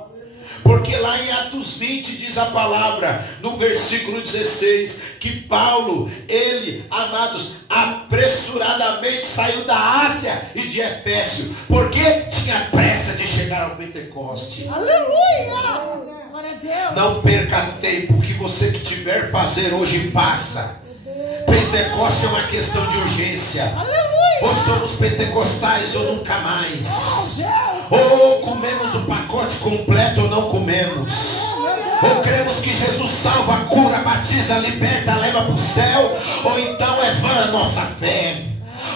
Porque lá em Atos 20 diz a palavra, no versículo 16, que Paulo, ele, amados, apressuradamente saiu da Ásia e de Éfeso, porque tinha pressa de chegar ao Pentecoste. Aleluia! Não perca tempo, o que você que tiver fazer hoje, faça. Pentecoste é uma questão de urgência. Aleluia! Ou somos pentecostais ou nunca mais. Ou comemos o pacote completo ou não comemos. Ou cremos que Jesus salva, cura, batiza, liberta, leva para o céu. Ou então é vã a nossa fé.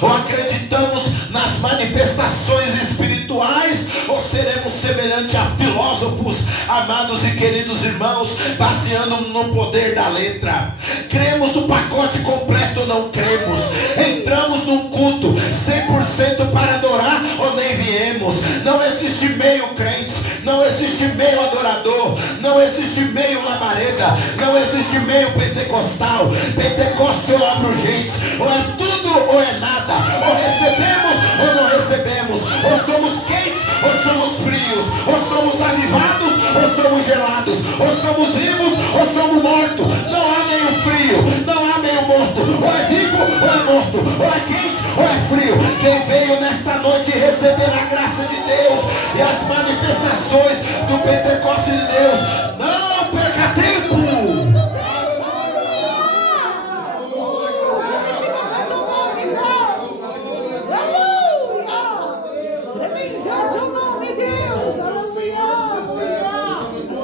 Ou acreditamos nas manifestações espirituais, ou seremos semelhantes a filósofos, amados e queridos irmãos, baseando no poder da letra. Cremos no pacote completo ou não cremos. Entramos num culto 100% para adorar ou nem viemos. Não existe meio crente, não existe meio adorador, não existe meio labareda, não existe meio pentecostal. Pentecostal ou abrangente, ou é tudo ou é nada. Ou recebemos ou não recebemos. Ou somos quentes ou somos frios. Ou somos avivados ou somos gelados. Ou somos vivos ou somos mortos. Não há meio frio, não há meio morto. Ou é vivo ou é morto. Ou é quente ou é frio. Quem veio nesta noite receber a graça de Deus e as manifestações do Pentecostes de Deus, não perca tempo.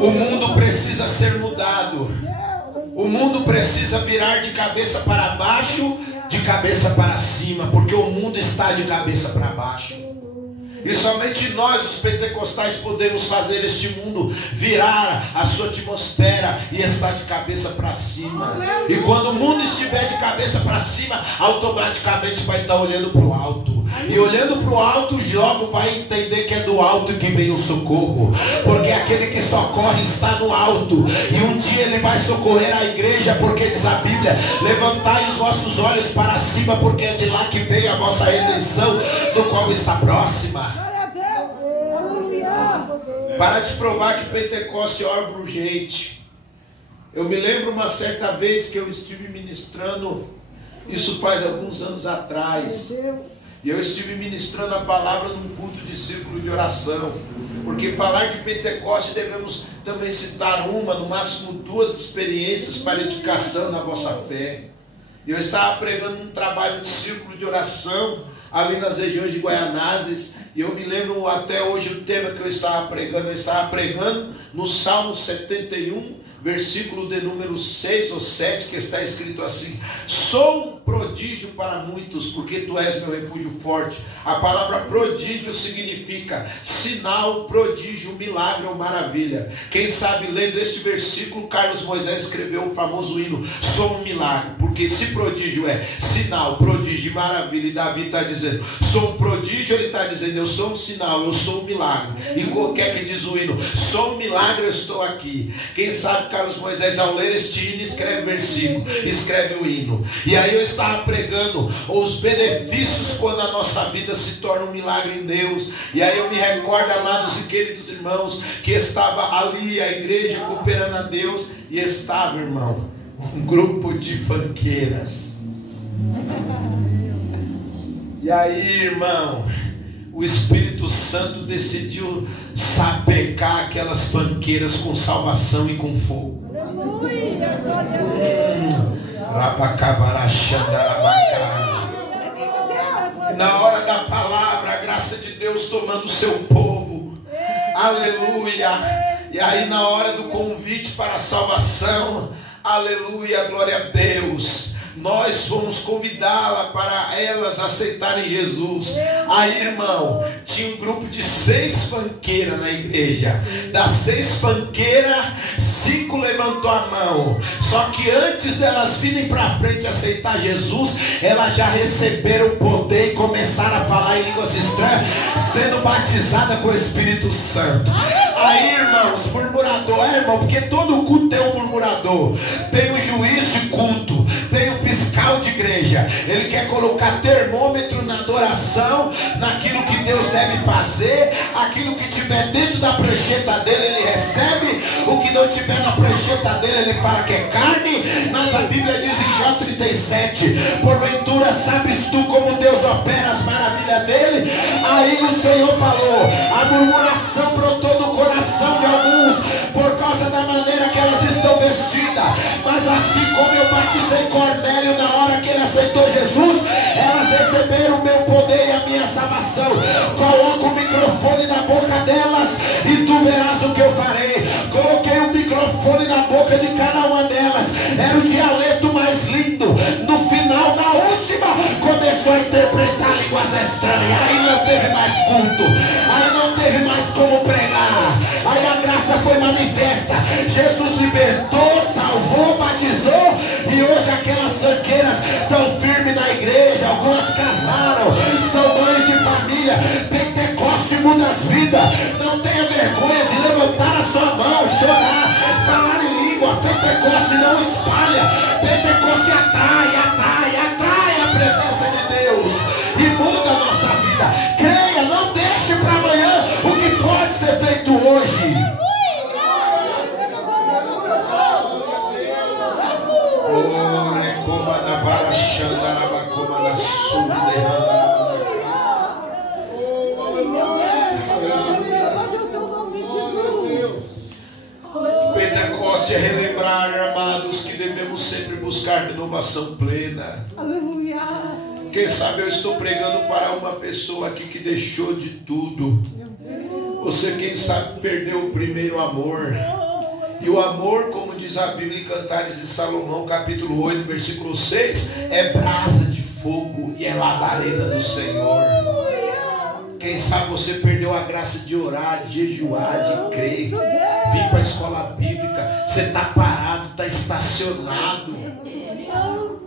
O mundo precisa ser mudado. O mundo precisa virar de cabeça para baixo, de cabeça para cima, porque o mundo está de cabeça para baixo. E somente nós, os pentecostais, podemos fazer este mundo virar a sua atmosfera e estar de cabeça para cima. E quando o mundo estiver de cabeça para cima, automaticamente vai estar olhando para o alto. E olhando para o alto, logo vai entender que é do alto que vem o socorro. Porque aquele que socorre está no alto. E um dia ele vai socorrer a igreja, porque diz a Bíblia: levantai os vossos olhos para cima, porque é de lá que veio a vossa redenção, do qual está próxima. Para te provar que Pentecoste é obra urgente. Eu me lembro uma certa vez que eu estive ministrando, isso faz alguns anos atrás, e eu estive ministrando a palavra num culto de círculo de oração. Porque falar de Pentecoste devemos também citar uma, no máximo duas experiências para edificação na vossa fé. Eu estava pregando um trabalho de círculo de oração ali nas regiões de Guaianazes, e eu me lembro até hoje o tema que eu estava pregando no Salmo 71, versículo de número 6 ou 7, que está escrito assim: sou um prodígio para muitos, porque tu és meu refúgio forte. A palavra prodígio significa sinal, prodígio, milagre ou maravilha. Quem sabe, lendo este versículo, Carlos Moisés escreveu o famoso hino Sou um Milagre, porque se prodígio é sinal, prodígio e maravilha, e Davi está dizendo sou um prodígio, ele está dizendo eu sou um sinal, eu sou um milagre. E qualquer que diz o hino sou um milagre, eu estou aqui. Quem sabe Carlos Moisés, ao ler este hino, escreve o versículo, escreve o hino. E aí eu estava pregando os benefícios quando a nossa vida se torna um milagre em Deus. E aí eu me recordo, amados e queridos irmãos, que estava ali a igreja cooperando a Deus, e estava, irmão, um grupo de fanqueiras. E aí, irmão, o Espírito Santo decidiu sapecar aquelas fanqueiras com salvação e com fogo. Na hora da palavra, a graça de Deus tomando o seu povo. Aleluia. E aí na hora do convite para a salvação, aleluia, glória a Deus, nós vamos convidá-la para elas aceitarem Jesus. Aí, irmão, tinha um grupo de 6 fanqueiras na igreja. Das 6 fanqueiras, 5 levantou a mão. Só que antes delas virem para frente aceitar Jesus, elas já receberam o poder e começaram a falar em línguas estranhas, sendo batizadas com o Espírito Santo. Aí, irmãos, murmurador, irmão, porque todo culto tem um murmurador, tem o juiz de culto, tem o fiscal de igreja. Ele quer colocar termômetro na adoração, naquilo que Deus deve fazer. Aquilo que tiver dentro da prancheta dele, ele recebe. O que não tiver na prancheta dele, ele fala que é carne. Mas a Bíblia diz em Jó 37: porventura sabes tu como Deus opera as maravilhas dele? Aí o Senhor falou: a murmuração brotou do coração de alguns por causa da maneira que elas estão vestidas. Mas assim como eu batizei Cornélio na hora que ele aceitou Jesus, elas receberam o meu poder e a minha salvação. Coloca o microfone na boca teve mais culto, aí não teve mais como pregar, aí a graça foi manifesta. Jesus libertou, salvou, batizou, e hoje aquelas sanqueiras estão firmes na igreja. Algumas casaram, são mães de família. Pentecoste muda as vidas. Não tenha vergonha de levantar a sua mão, chorar, falar em língua. Pentecoste não espalha, Pentecoste atrai a presença de Deus e muda a nossa vida. Creia, não deixe para amanhã o que pode ser feito hoje. Pentecoste é relembrar, amados, que devemos sempre buscar renovação plena. Aleluia. Quem sabe eu estou pregando para uma pessoa aqui que deixou de tudo. Você, quem sabe, perdeu o primeiro amor. E o amor, como diz a Bíblia em Cantares de Salomão, capítulo 8, versículo 6, é brasa de fogo e é labareda do Senhor. Quem sabe você perdeu a graça de orar, de jejuar, de crer, vir para a escola bíblica. Você está parado, está estacionado.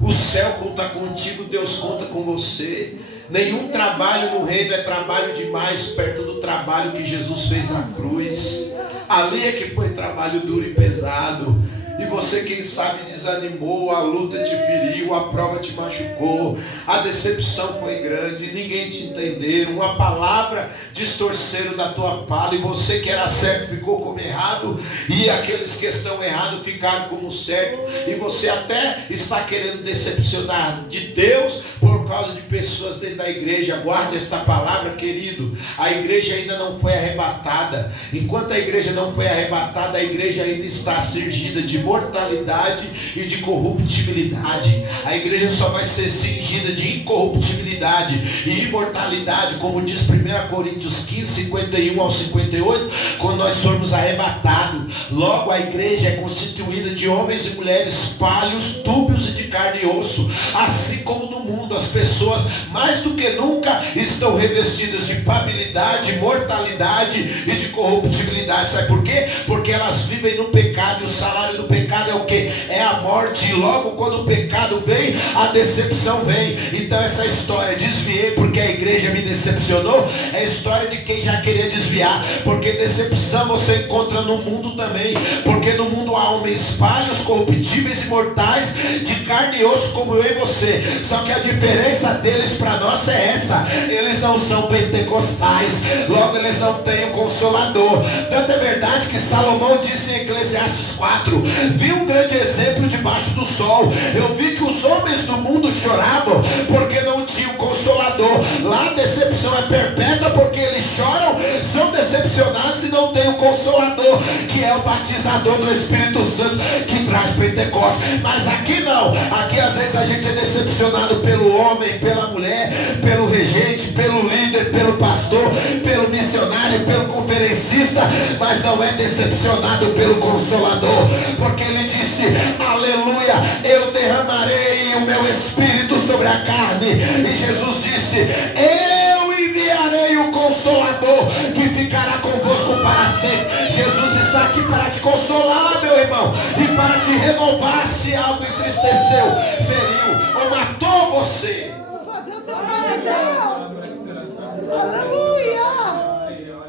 O céu conta contigo, Deus conta com você. Nenhum trabalho no reino é trabalho demais perto do trabalho que Jesus fez na cruz. Ali é que foi trabalho duro e pesado. E você, quem sabe, desanimou, a luta te feriu, a prova te machucou, a decepção foi grande, ninguém te entendeu, uma palavra distorceram da tua fala, e você que era certo ficou como errado, e aqueles que estão errados ficaram como certo, e você até está querendo decepcionar de Deus por causa de pessoas dentro da igreja. Guarda esta palavra, querido. A igreja ainda não foi arrebatada. Enquanto a igreja não foi arrebatada, a igreja ainda está cingida de mortalidade e de corruptibilidade. A igreja só vai ser cingida de incorruptibilidade e imortalidade, como diz 1 Coríntios 15, 51 ao 58, quando nós formos arrebatados. Logo, a igreja é constituída de homens e mulheres palhos, túbios e de carne e osso. Assim como no mundo, as pessoas mais do que nunca estão revestidas de fabilidade, mortalidade e de corruptibilidade. Sabe por quê? Porque elas vivem no pecado, e o salário do pecado é o quê? É a morte. E logo quando o pecado vem, a decepção vem. Então essa história, desviei porque a igreja me decepcionou, é a história de quem já queria desviar. Porque decepção você encontra no mundo também. Porque no mundo há homens falhos, corruptíveis e mortais, de carne e osso como eu e você. Só que a diferença deles para nós é essa: eles não são pentecostais, logo eles não têm o Consolador. Tanto é verdade que Salomão disse em Eclesiastes 4: vi um grande exemplo debaixo do sol. Eu vi que os homens do mundo choravam porque não tinham Consolador. Lá a decepção é perpétua, porque eles choram, são decepcionados e não têm o Consolador, que é o batizador do Espírito Santo, que traz Pentecostes. Mas aqui não. Aqui às vezes a gente é decepcionado pelo homem, pela mulher, pelo regente, pelo líder, pelo pastor, pelo missionário, pelo conferencista, mas não é decepcionado pelo Consolador, porque ele disse: aleluia, eu derramarei o meu Espírito sobre a carne. E Jesus disse: eu enviarei o Consolador, que ficará convosco para sempre. Jesus está aqui para te consolar, meu irmão, e para te renovar se algo entristeceu, feriu ou matou você.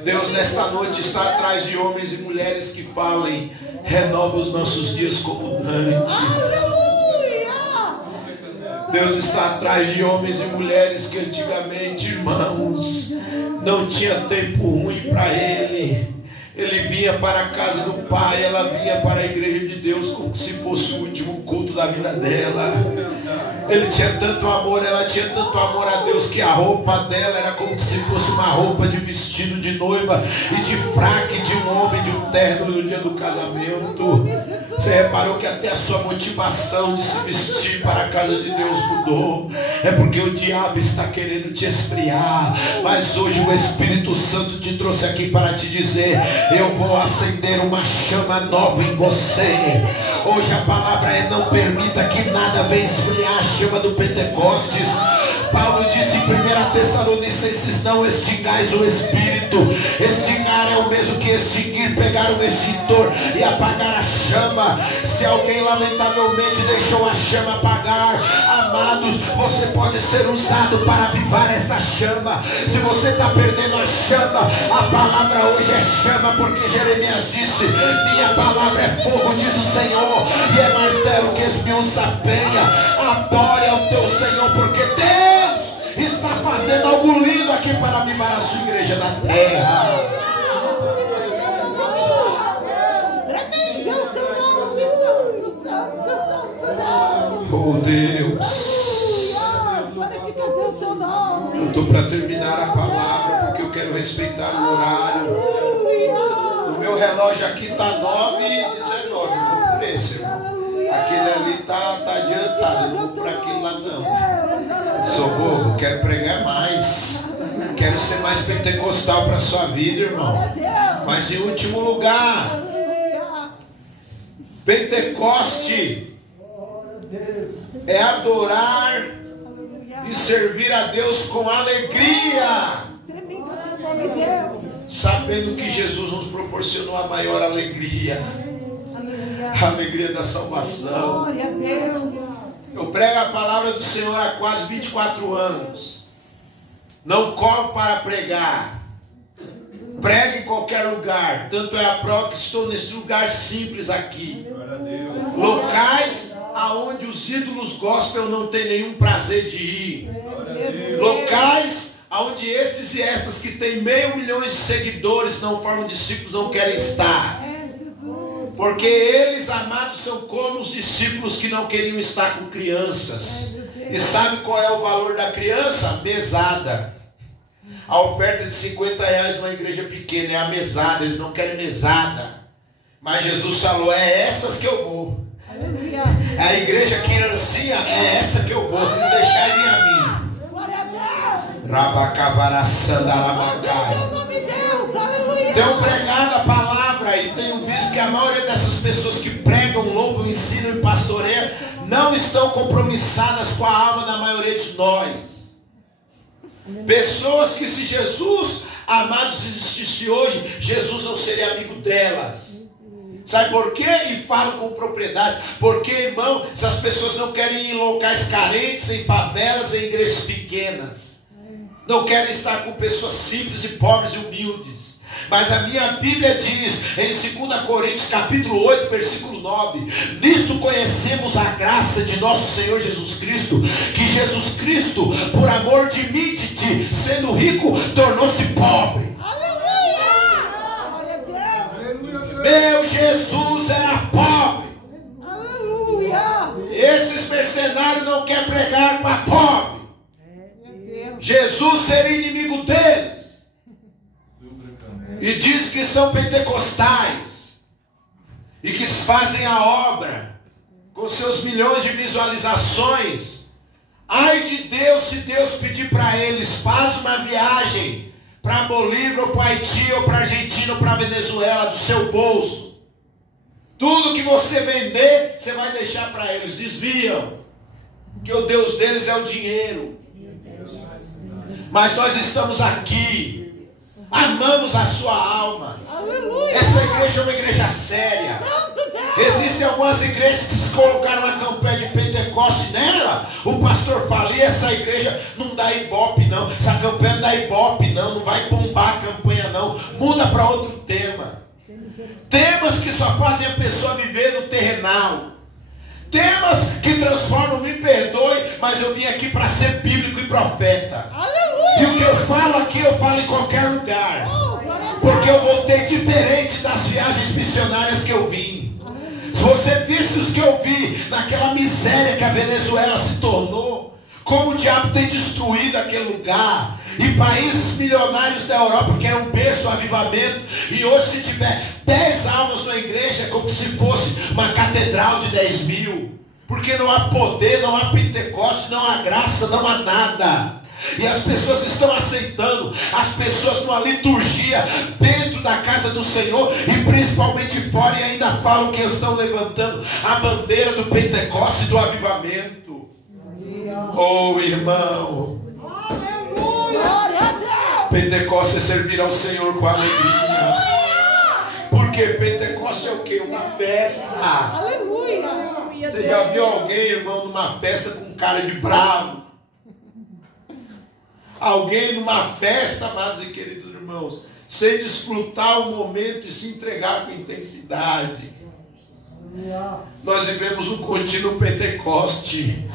Deus nesta noite está atrás de homens e mulheres que falem: renova os nossos dias como antes. Deus está atrás de homens e mulheres que antigamente, irmãos, não tinha tempo ruim para ele. Ele vinha para a casa do Pai, ela vinha para a igreja de Deus como se fosse o último culto da vida dela. Ele tinha tanto amor, ela tinha tanto amor a Deus, que a roupa dela era como se fosse uma roupa de vestido de noiva e de fraque de um homem, de um terno no dia do casamento. Você reparou que até a sua motivação de se vestir para a casa de Deus mudou? É porque o diabo está querendo te esfriar, mas hoje o Espírito Santo te trouxe aqui para te dizer: eu vou acender uma chama nova em você. Hoje a palavra é: não permita que nada venha esfriar a chama do Pentecostes. Paulo disse em 1 Tessalonicenses: não extingais o Espírito. Extingar é o mesmo que extinguir, pegar um extintor e apagar a chama. Se alguém lamentavelmente deixou a chama apagar, amados, você pode ser usado para avivar esta chama. Se você está perdendo a chama, a palavra hoje é chama, porque Jeremias disse: minha palavra é fogo, diz o Senhor, e é martelo que esmiuça a penha. Adore ao teu Senhor, porque Deus está fazendo algo lindo aqui para avivar a sua igreja da terra. Oh Deus, eu estou para terminar a palavra, porque eu quero respeitar o horário. O meu relógio aqui está 9h19, vou por esse, irmão. Aquele ali está adiantado, eu não vou por aquele lá não. Sou bobo, quero pregar mais. Quero ser mais pentecostal para a sua vida, irmão. Mas em último lugar, Pentecoste é adorar e servir a Deus com alegria, sabendo que Jesus nos proporcionou a maior alegria, a alegria da salvação. Eu prego a palavra do Senhor há quase 24 anos. Não corro para pregar, prego em qualquer lugar. Tanto é a prova que estou nesse lugar simples aqui, locais aonde os ídolos gospel não tem nenhum prazer de ir, locais aonde estes e estas que têm 500 mil de seguidores não formam discípulos, não querem estar, porque eles, amados, são como os discípulos que não queriam estar com crianças. E sabe qual é o valor da criança? Mesada. A oferta de R$50 numa igreja pequena é a mesada. Eles não querem mesada, mas Jesus falou: é essas que eu vou. A igreja criancinha é essa que eu vou. Não deixar ele a mim. Tenho pregado a palavra e tenho visto que a maioria dessas pessoas que pregam, louvam, ensinam e pastoreiam não estão compromissadas com a alma da maioria de nós. Pessoas que, se Jesus, amados, existisse hoje, Jesus não seria amigo delas. Sabe por quê? E falo com propriedade. Porque, irmão, essas pessoas não querem ir em locais carentes, em favelas, em igrejas pequenas. Não querem estar com pessoas simples e pobres e humildes. Mas a minha Bíblia diz em 2 Coríntios capítulo 8, versículo 9: nisto conhecemos a graça de nosso Senhor Jesus Cristo, que Jesus Cristo, por amor de mim e de ti, sendo rico, tornou-se pobre. Meu Jesus era pobre. Esses mercenários não querem pregar para pobre. Jesus seria inimigo deles. E diz que são pentecostais e que fazem a obra com seus milhões de visualizações. Ai de Deus, se Deus pedir para eles: faz uma viagem para Bolívia, ou para Haiti, ou para Argentina, ou para Venezuela, do seu bolso. Tudo que você vender, você vai deixar para eles. Desviam, que o Deus deles é o dinheiro. Mas nós estamos aqui, amamos a sua alma. Essa igreja é uma igreja séria. Existem algumas igrejas que se colocaram na campanha de Pentecoste nela. O pastor fala: e essa igreja não dá ibope não, essa campanha não dá ibope não, não vai bombar a campanha não. Muda para outro tema. Temas que só fazem a pessoa viver no terrenal. Temas que transformam, me perdoe, mas eu vim aqui para ser bíblico e profeta. E o que eu falo aqui, eu falo em qualquer lugar. Porque eu voltei diferente das viagens missionárias que eu vim. Se você visse os que eu vi naquela miséria que a Venezuela se tornou, como o diabo tem destruído aquele lugar, e países milionários da Europa que eram berço do avivamento, e hoje, se tiver 10 almas na igreja, é como se fosse uma catedral de 10 mil, porque não há poder, não há Pentecoste, não há graça, não há nada. E as pessoas estão aceitando, as pessoas numa liturgia dentro da casa do Senhor e principalmente fora, e ainda falam que estão levantando a bandeira do Pentecoste e do avivamento. Oh, irmão, Pentecostes é servir ao Senhor com alegria. Porque Pentecostes é o quê? Uma festa. Aleluia. Você já viu alguém, irmão, numa festa com cara de bravo? Alguém numa festa, amados e queridos irmãos, sem desfrutar o momento e se entregar com intensidade. Nós vivemos um contínuo Pentecoste.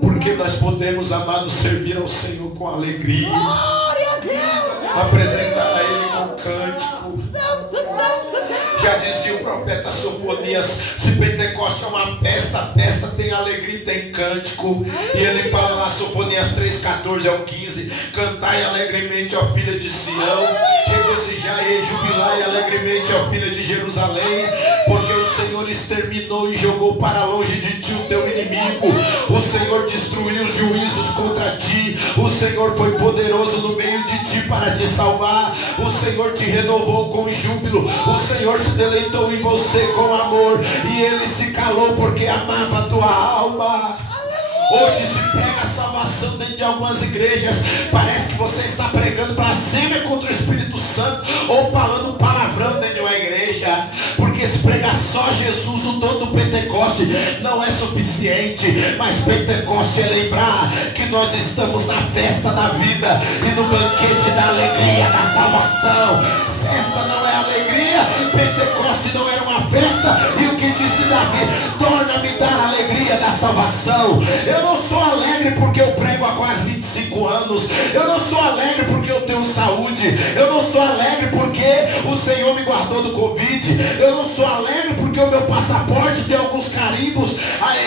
Porque nós podemos, amados, servir ao Senhor com alegria. Glória a Deus. Apresentar a Ele com cântico. Santo, santo Deus. Já dizia o profeta Sofonias: se Pentecoste é uma festa, a festa tem alegria e tem cântico. E ele fala lá, Sofonias 3:14 ao 15: cantai alegremente, ó filha de Sião, regozijai e jubilai alegremente, ó filha de Jerusalém, porque o Senhor exterminou e jogou para longe de ti o teu inimigo. O Senhor destruiu os juízos contra ti. O Senhor foi poderoso no meio de ti para te salvar. O Senhor te renovou com júbilo. O Senhor se deleitou em você com amor, e Ele se calou porque amava a tua alma. Hoje se prega salvação dentro de algumas igrejas. Parece que você está pregando blasfêmia contra o Espírito Santo, ou falando um palavrão dentro de uma igreja. Porque se pregar só Jesus, o dono do Pentecoste, não é suficiente. Mas Pentecoste é lembrar que nós estamos na festa da vida e no banquete da alegria da salvação. Festa não é alegria, Pentecoste não era uma festa. E o que disse Davi? Torna-me dar alegria da salvação. Eu não sou alegre porque eu prego há quase 25 anos. Eu não sou alegre porque eu tenho saúde. Eu não sou alegre porque o Senhor me guardou do Covid. Eu não sou alegre porque o meu passaporte tem alguns carimbos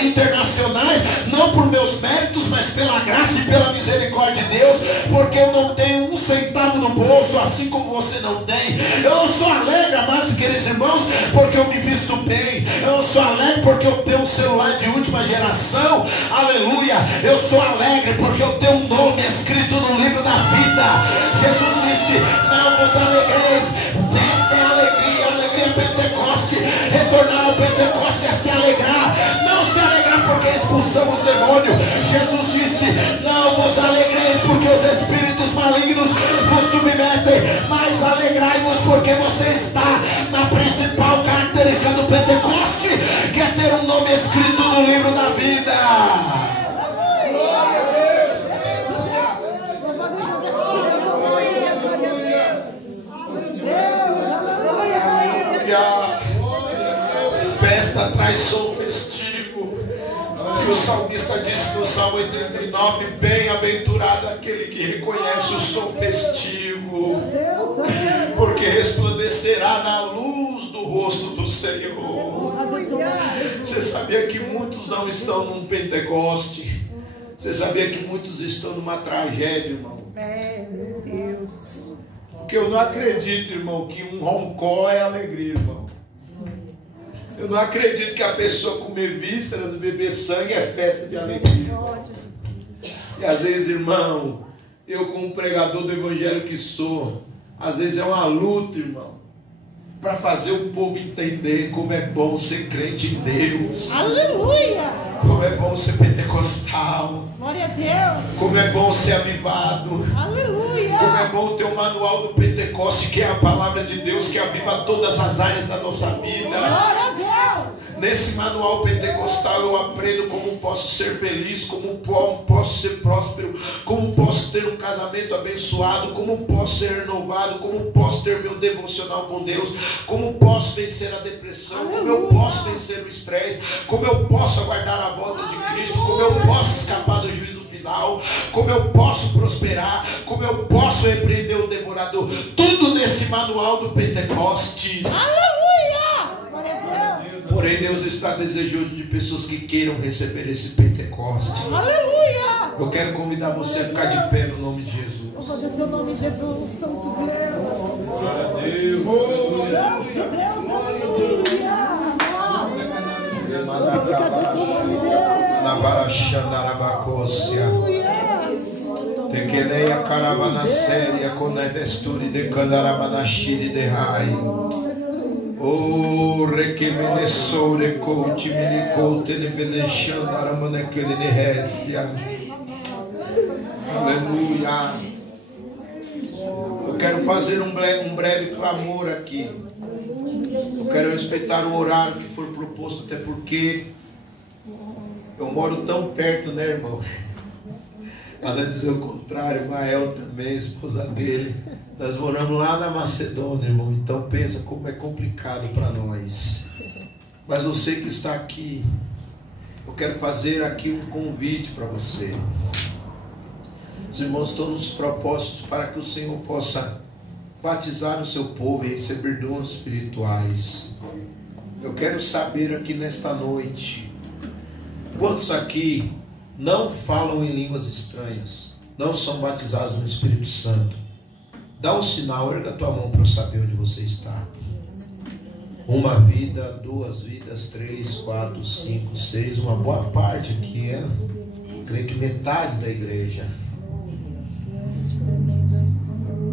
internacionais. Não por meus méritos, mas pela graça e pela misericórdia de Deus. Porque eu não tenho um centavo no bolso, assim como você não tem. Eu não sou alegre, amados e queridos irmãos, porque eu me visto bem. Eu não sou alegre porque eu tenho um celular de última geração. Aleluia. Eu sou alegre porque eu tenho um nome escrito no livro da vida. Jesus disse: não vos alegreis. Festa é alegria, alegria é Pentecoste. Retornar ao Pentecoste é se alegrar. Não se alegrar porque expulsamos demônio. Jesus disse: não vos alegreis porque os espíritos malignos vos submetem, mas alegrai-vos porque você está na principal característica do Pentecoste, que é ter um nome escrito no livro da vida. Festa traz som festivo. E o salmista disse no Salmo 89: bem-aventurado aquele que reconhece o som festivo, porque resplandecerá na luz do rosto do Senhor. Você sabia que muitos não estão num Pentecoste? Você sabia que muitos estão numa tragédia, irmão? Meu Deus. Porque eu não acredito, irmão, que um roncó é alegria, irmão. Eu não acredito que a pessoa comer vísceras, beber sangue é festa de alegria. E às vezes, irmão, eu como pregador do evangelho que sou, às vezes é uma luta, irmão, para fazer o povo entender como é bom ser crente em Deus. Aleluia. Como é bom ser pentecostal. Glória a Deus. Como é bom ser avivado. Aleluia. Como é bom ter o manual do Pentecoste, que é a palavra de Deus, que aviva todas as áreas da nossa vida. Glória a Deus. Nesse manual pentecostal eu aprendo como posso ser feliz, como posso ser próspero, como posso ter um casamento abençoado, como posso ser renovado, como posso ter meu devocional com Deus, como posso vencer a depressão, como eu posso vencer o estresse, como eu posso aguardar a volta de Cristo, como eu posso escapar do juízo final, como eu posso prosperar, como eu posso repreender o devorador. Tudo nesse manual do Pentecostes. Aleluia. Glória a Deus. Porém, Deus está desejoso de pessoas que queiram receber esse Pentecoste. Aleluia. Eu quero convidar você a ficar de pé no nome de Jesus. Louvado teu nome, Jesus, Santo Deus. Glória a Deus. Santo Deus, aleluia. Tequeleia caravana séria com a vesturi de canarabanashiri de raio. Oh, requemene sobre coach, me cote de venechandara manekele de récia. Aleluia. Eu quero fazer um breve clamor aqui. Eu quero respeitar o horário que for proposto, até porque eu moro tão perto, né, irmão? Para não dizer o contrário, Mael também, esposa dele. Nós moramos lá na Macedônia, irmão. Então pensa como é complicado para nós. Mas você que está aqui, eu quero fazer aqui um convite para você. Os irmãos estão nos propósitos para que o Senhor possa batizar o seu povo e receber dons espirituais. Eu quero saber aqui nesta noite, quantos aqui não falam em línguas estranhas, não são batizados no Espírito Santo? Dá um sinal, erga a tua mão para eu saber onde você está. Uma vida, 2 vidas, 3, 4, 5, 6, uma boa parte aqui é, creio que metade da igreja.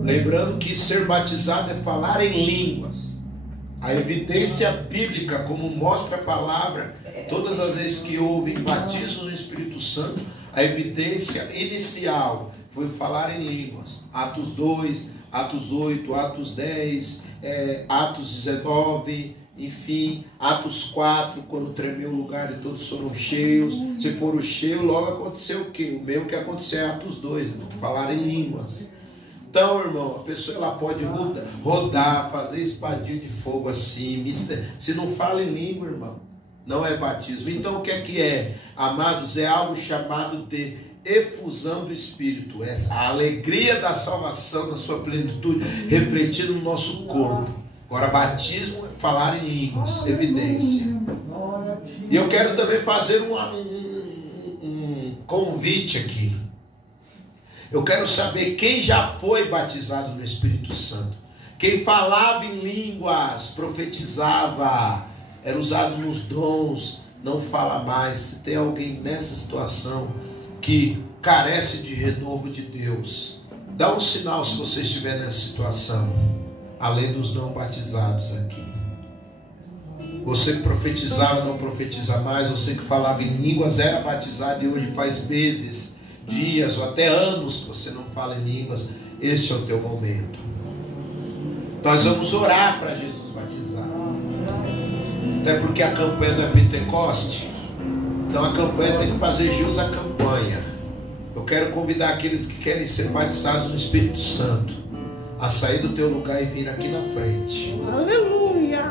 Lembrando que ser batizado é falar em línguas. A evidência bíblica, como mostra a palavra, todas as vezes que houve batismo no Espírito Santo, a evidência inicial foi falar em línguas. Atos 2, Atos 8, Atos 10, Atos 19, enfim, Atos 4, quando tremeu o lugar e todos foram cheios. Se foram cheios, logo aconteceu o quê? O mesmo que aconteceu em Atos 2, falar em línguas. Então, irmão, a pessoa ela pode rodar, fazer espadinha de fogo assim, se não fala em língua, irmão, não é batismo. Então, o que é? Amados, é algo chamado de efusão do Espírito, é a alegria da salvação na sua plenitude, refletida no nosso corpo. Agora, batismo é falar em línguas, evidência. E eu quero também fazer um convite aqui. Eu quero saber quem já foi batizado no Espírito Santo. Quem falava em línguas, profetizava, era usado nos dons, não fala mais. Se tem alguém nessa situação que carece de renovo de Deus, dá um sinal se você estiver nessa situação, além dos não batizados aqui. Você que profetizava, não profetiza mais. Você que falava em línguas, era batizado e hoje faz meses, dias ou até anos que você não fala em línguas. Este é o teu momento. Nós vamos orar para Jesus batizar. Até porque a campanha não é Pentecoste. Então a campanha tem que fazer jus à campanha. Eu quero convidar aqueles que querem ser batizados no Espírito Santo a sair do teu lugar e vir aqui na frente. Aleluia!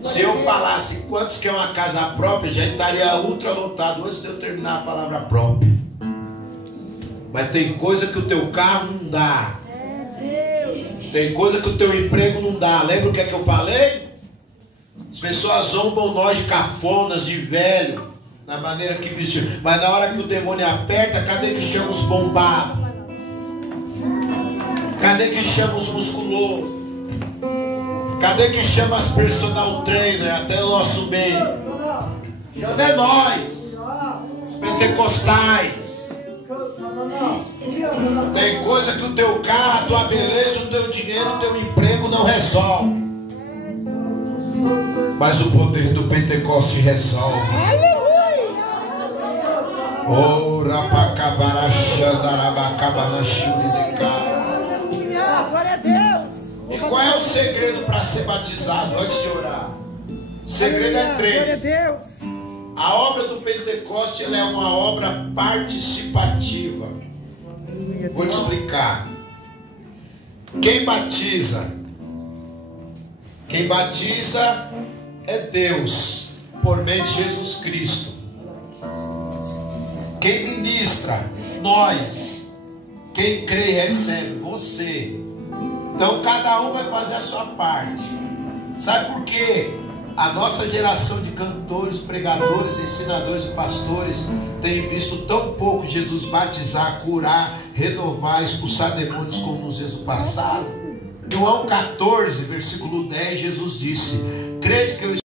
Se eu falasse quantos querem uma casa própria, já estaria ultra lotado antes de eu terminar a palavra própria. Mas tem coisa que o teu carro não dá. Tem coisa que o teu emprego não dá. Lembra o que é que eu falei? As pessoas zombam nós de cafonas, de velho, na maneira que vestiu. Mas na hora que o demônio aperta, cadê que chama os bombados? Cadê que chama os musculosos? Cadê que chama as personal trainer até o nosso meio? Chama é nós, os pentecostais. Tem coisa que o teu carro, a tua beleza, o teu dinheiro, o teu emprego não resolve. Mas o poder do Pentecoste resolve. Oh, glória a Deus. E qual é o segredo para ser batizado antes de orar? O segredo é 3. Glória a Deus. A obra do Pentecoste ela é uma obra participativa. Vou te explicar. Quem batiza é Deus, por meio de Jesus Cristo. Quem ministra? Nós. Quem crê recebe? Você. Então cada um vai fazer a sua parte. Sabe por quê? A nossa geração de cantores, pregadores, ensinadores e pastores tem visto tão pouco Jesus batizar, curar, renovar, expulsar demônios como nos dias do passado. João 14, versículo 10, Jesus disse: crede que eu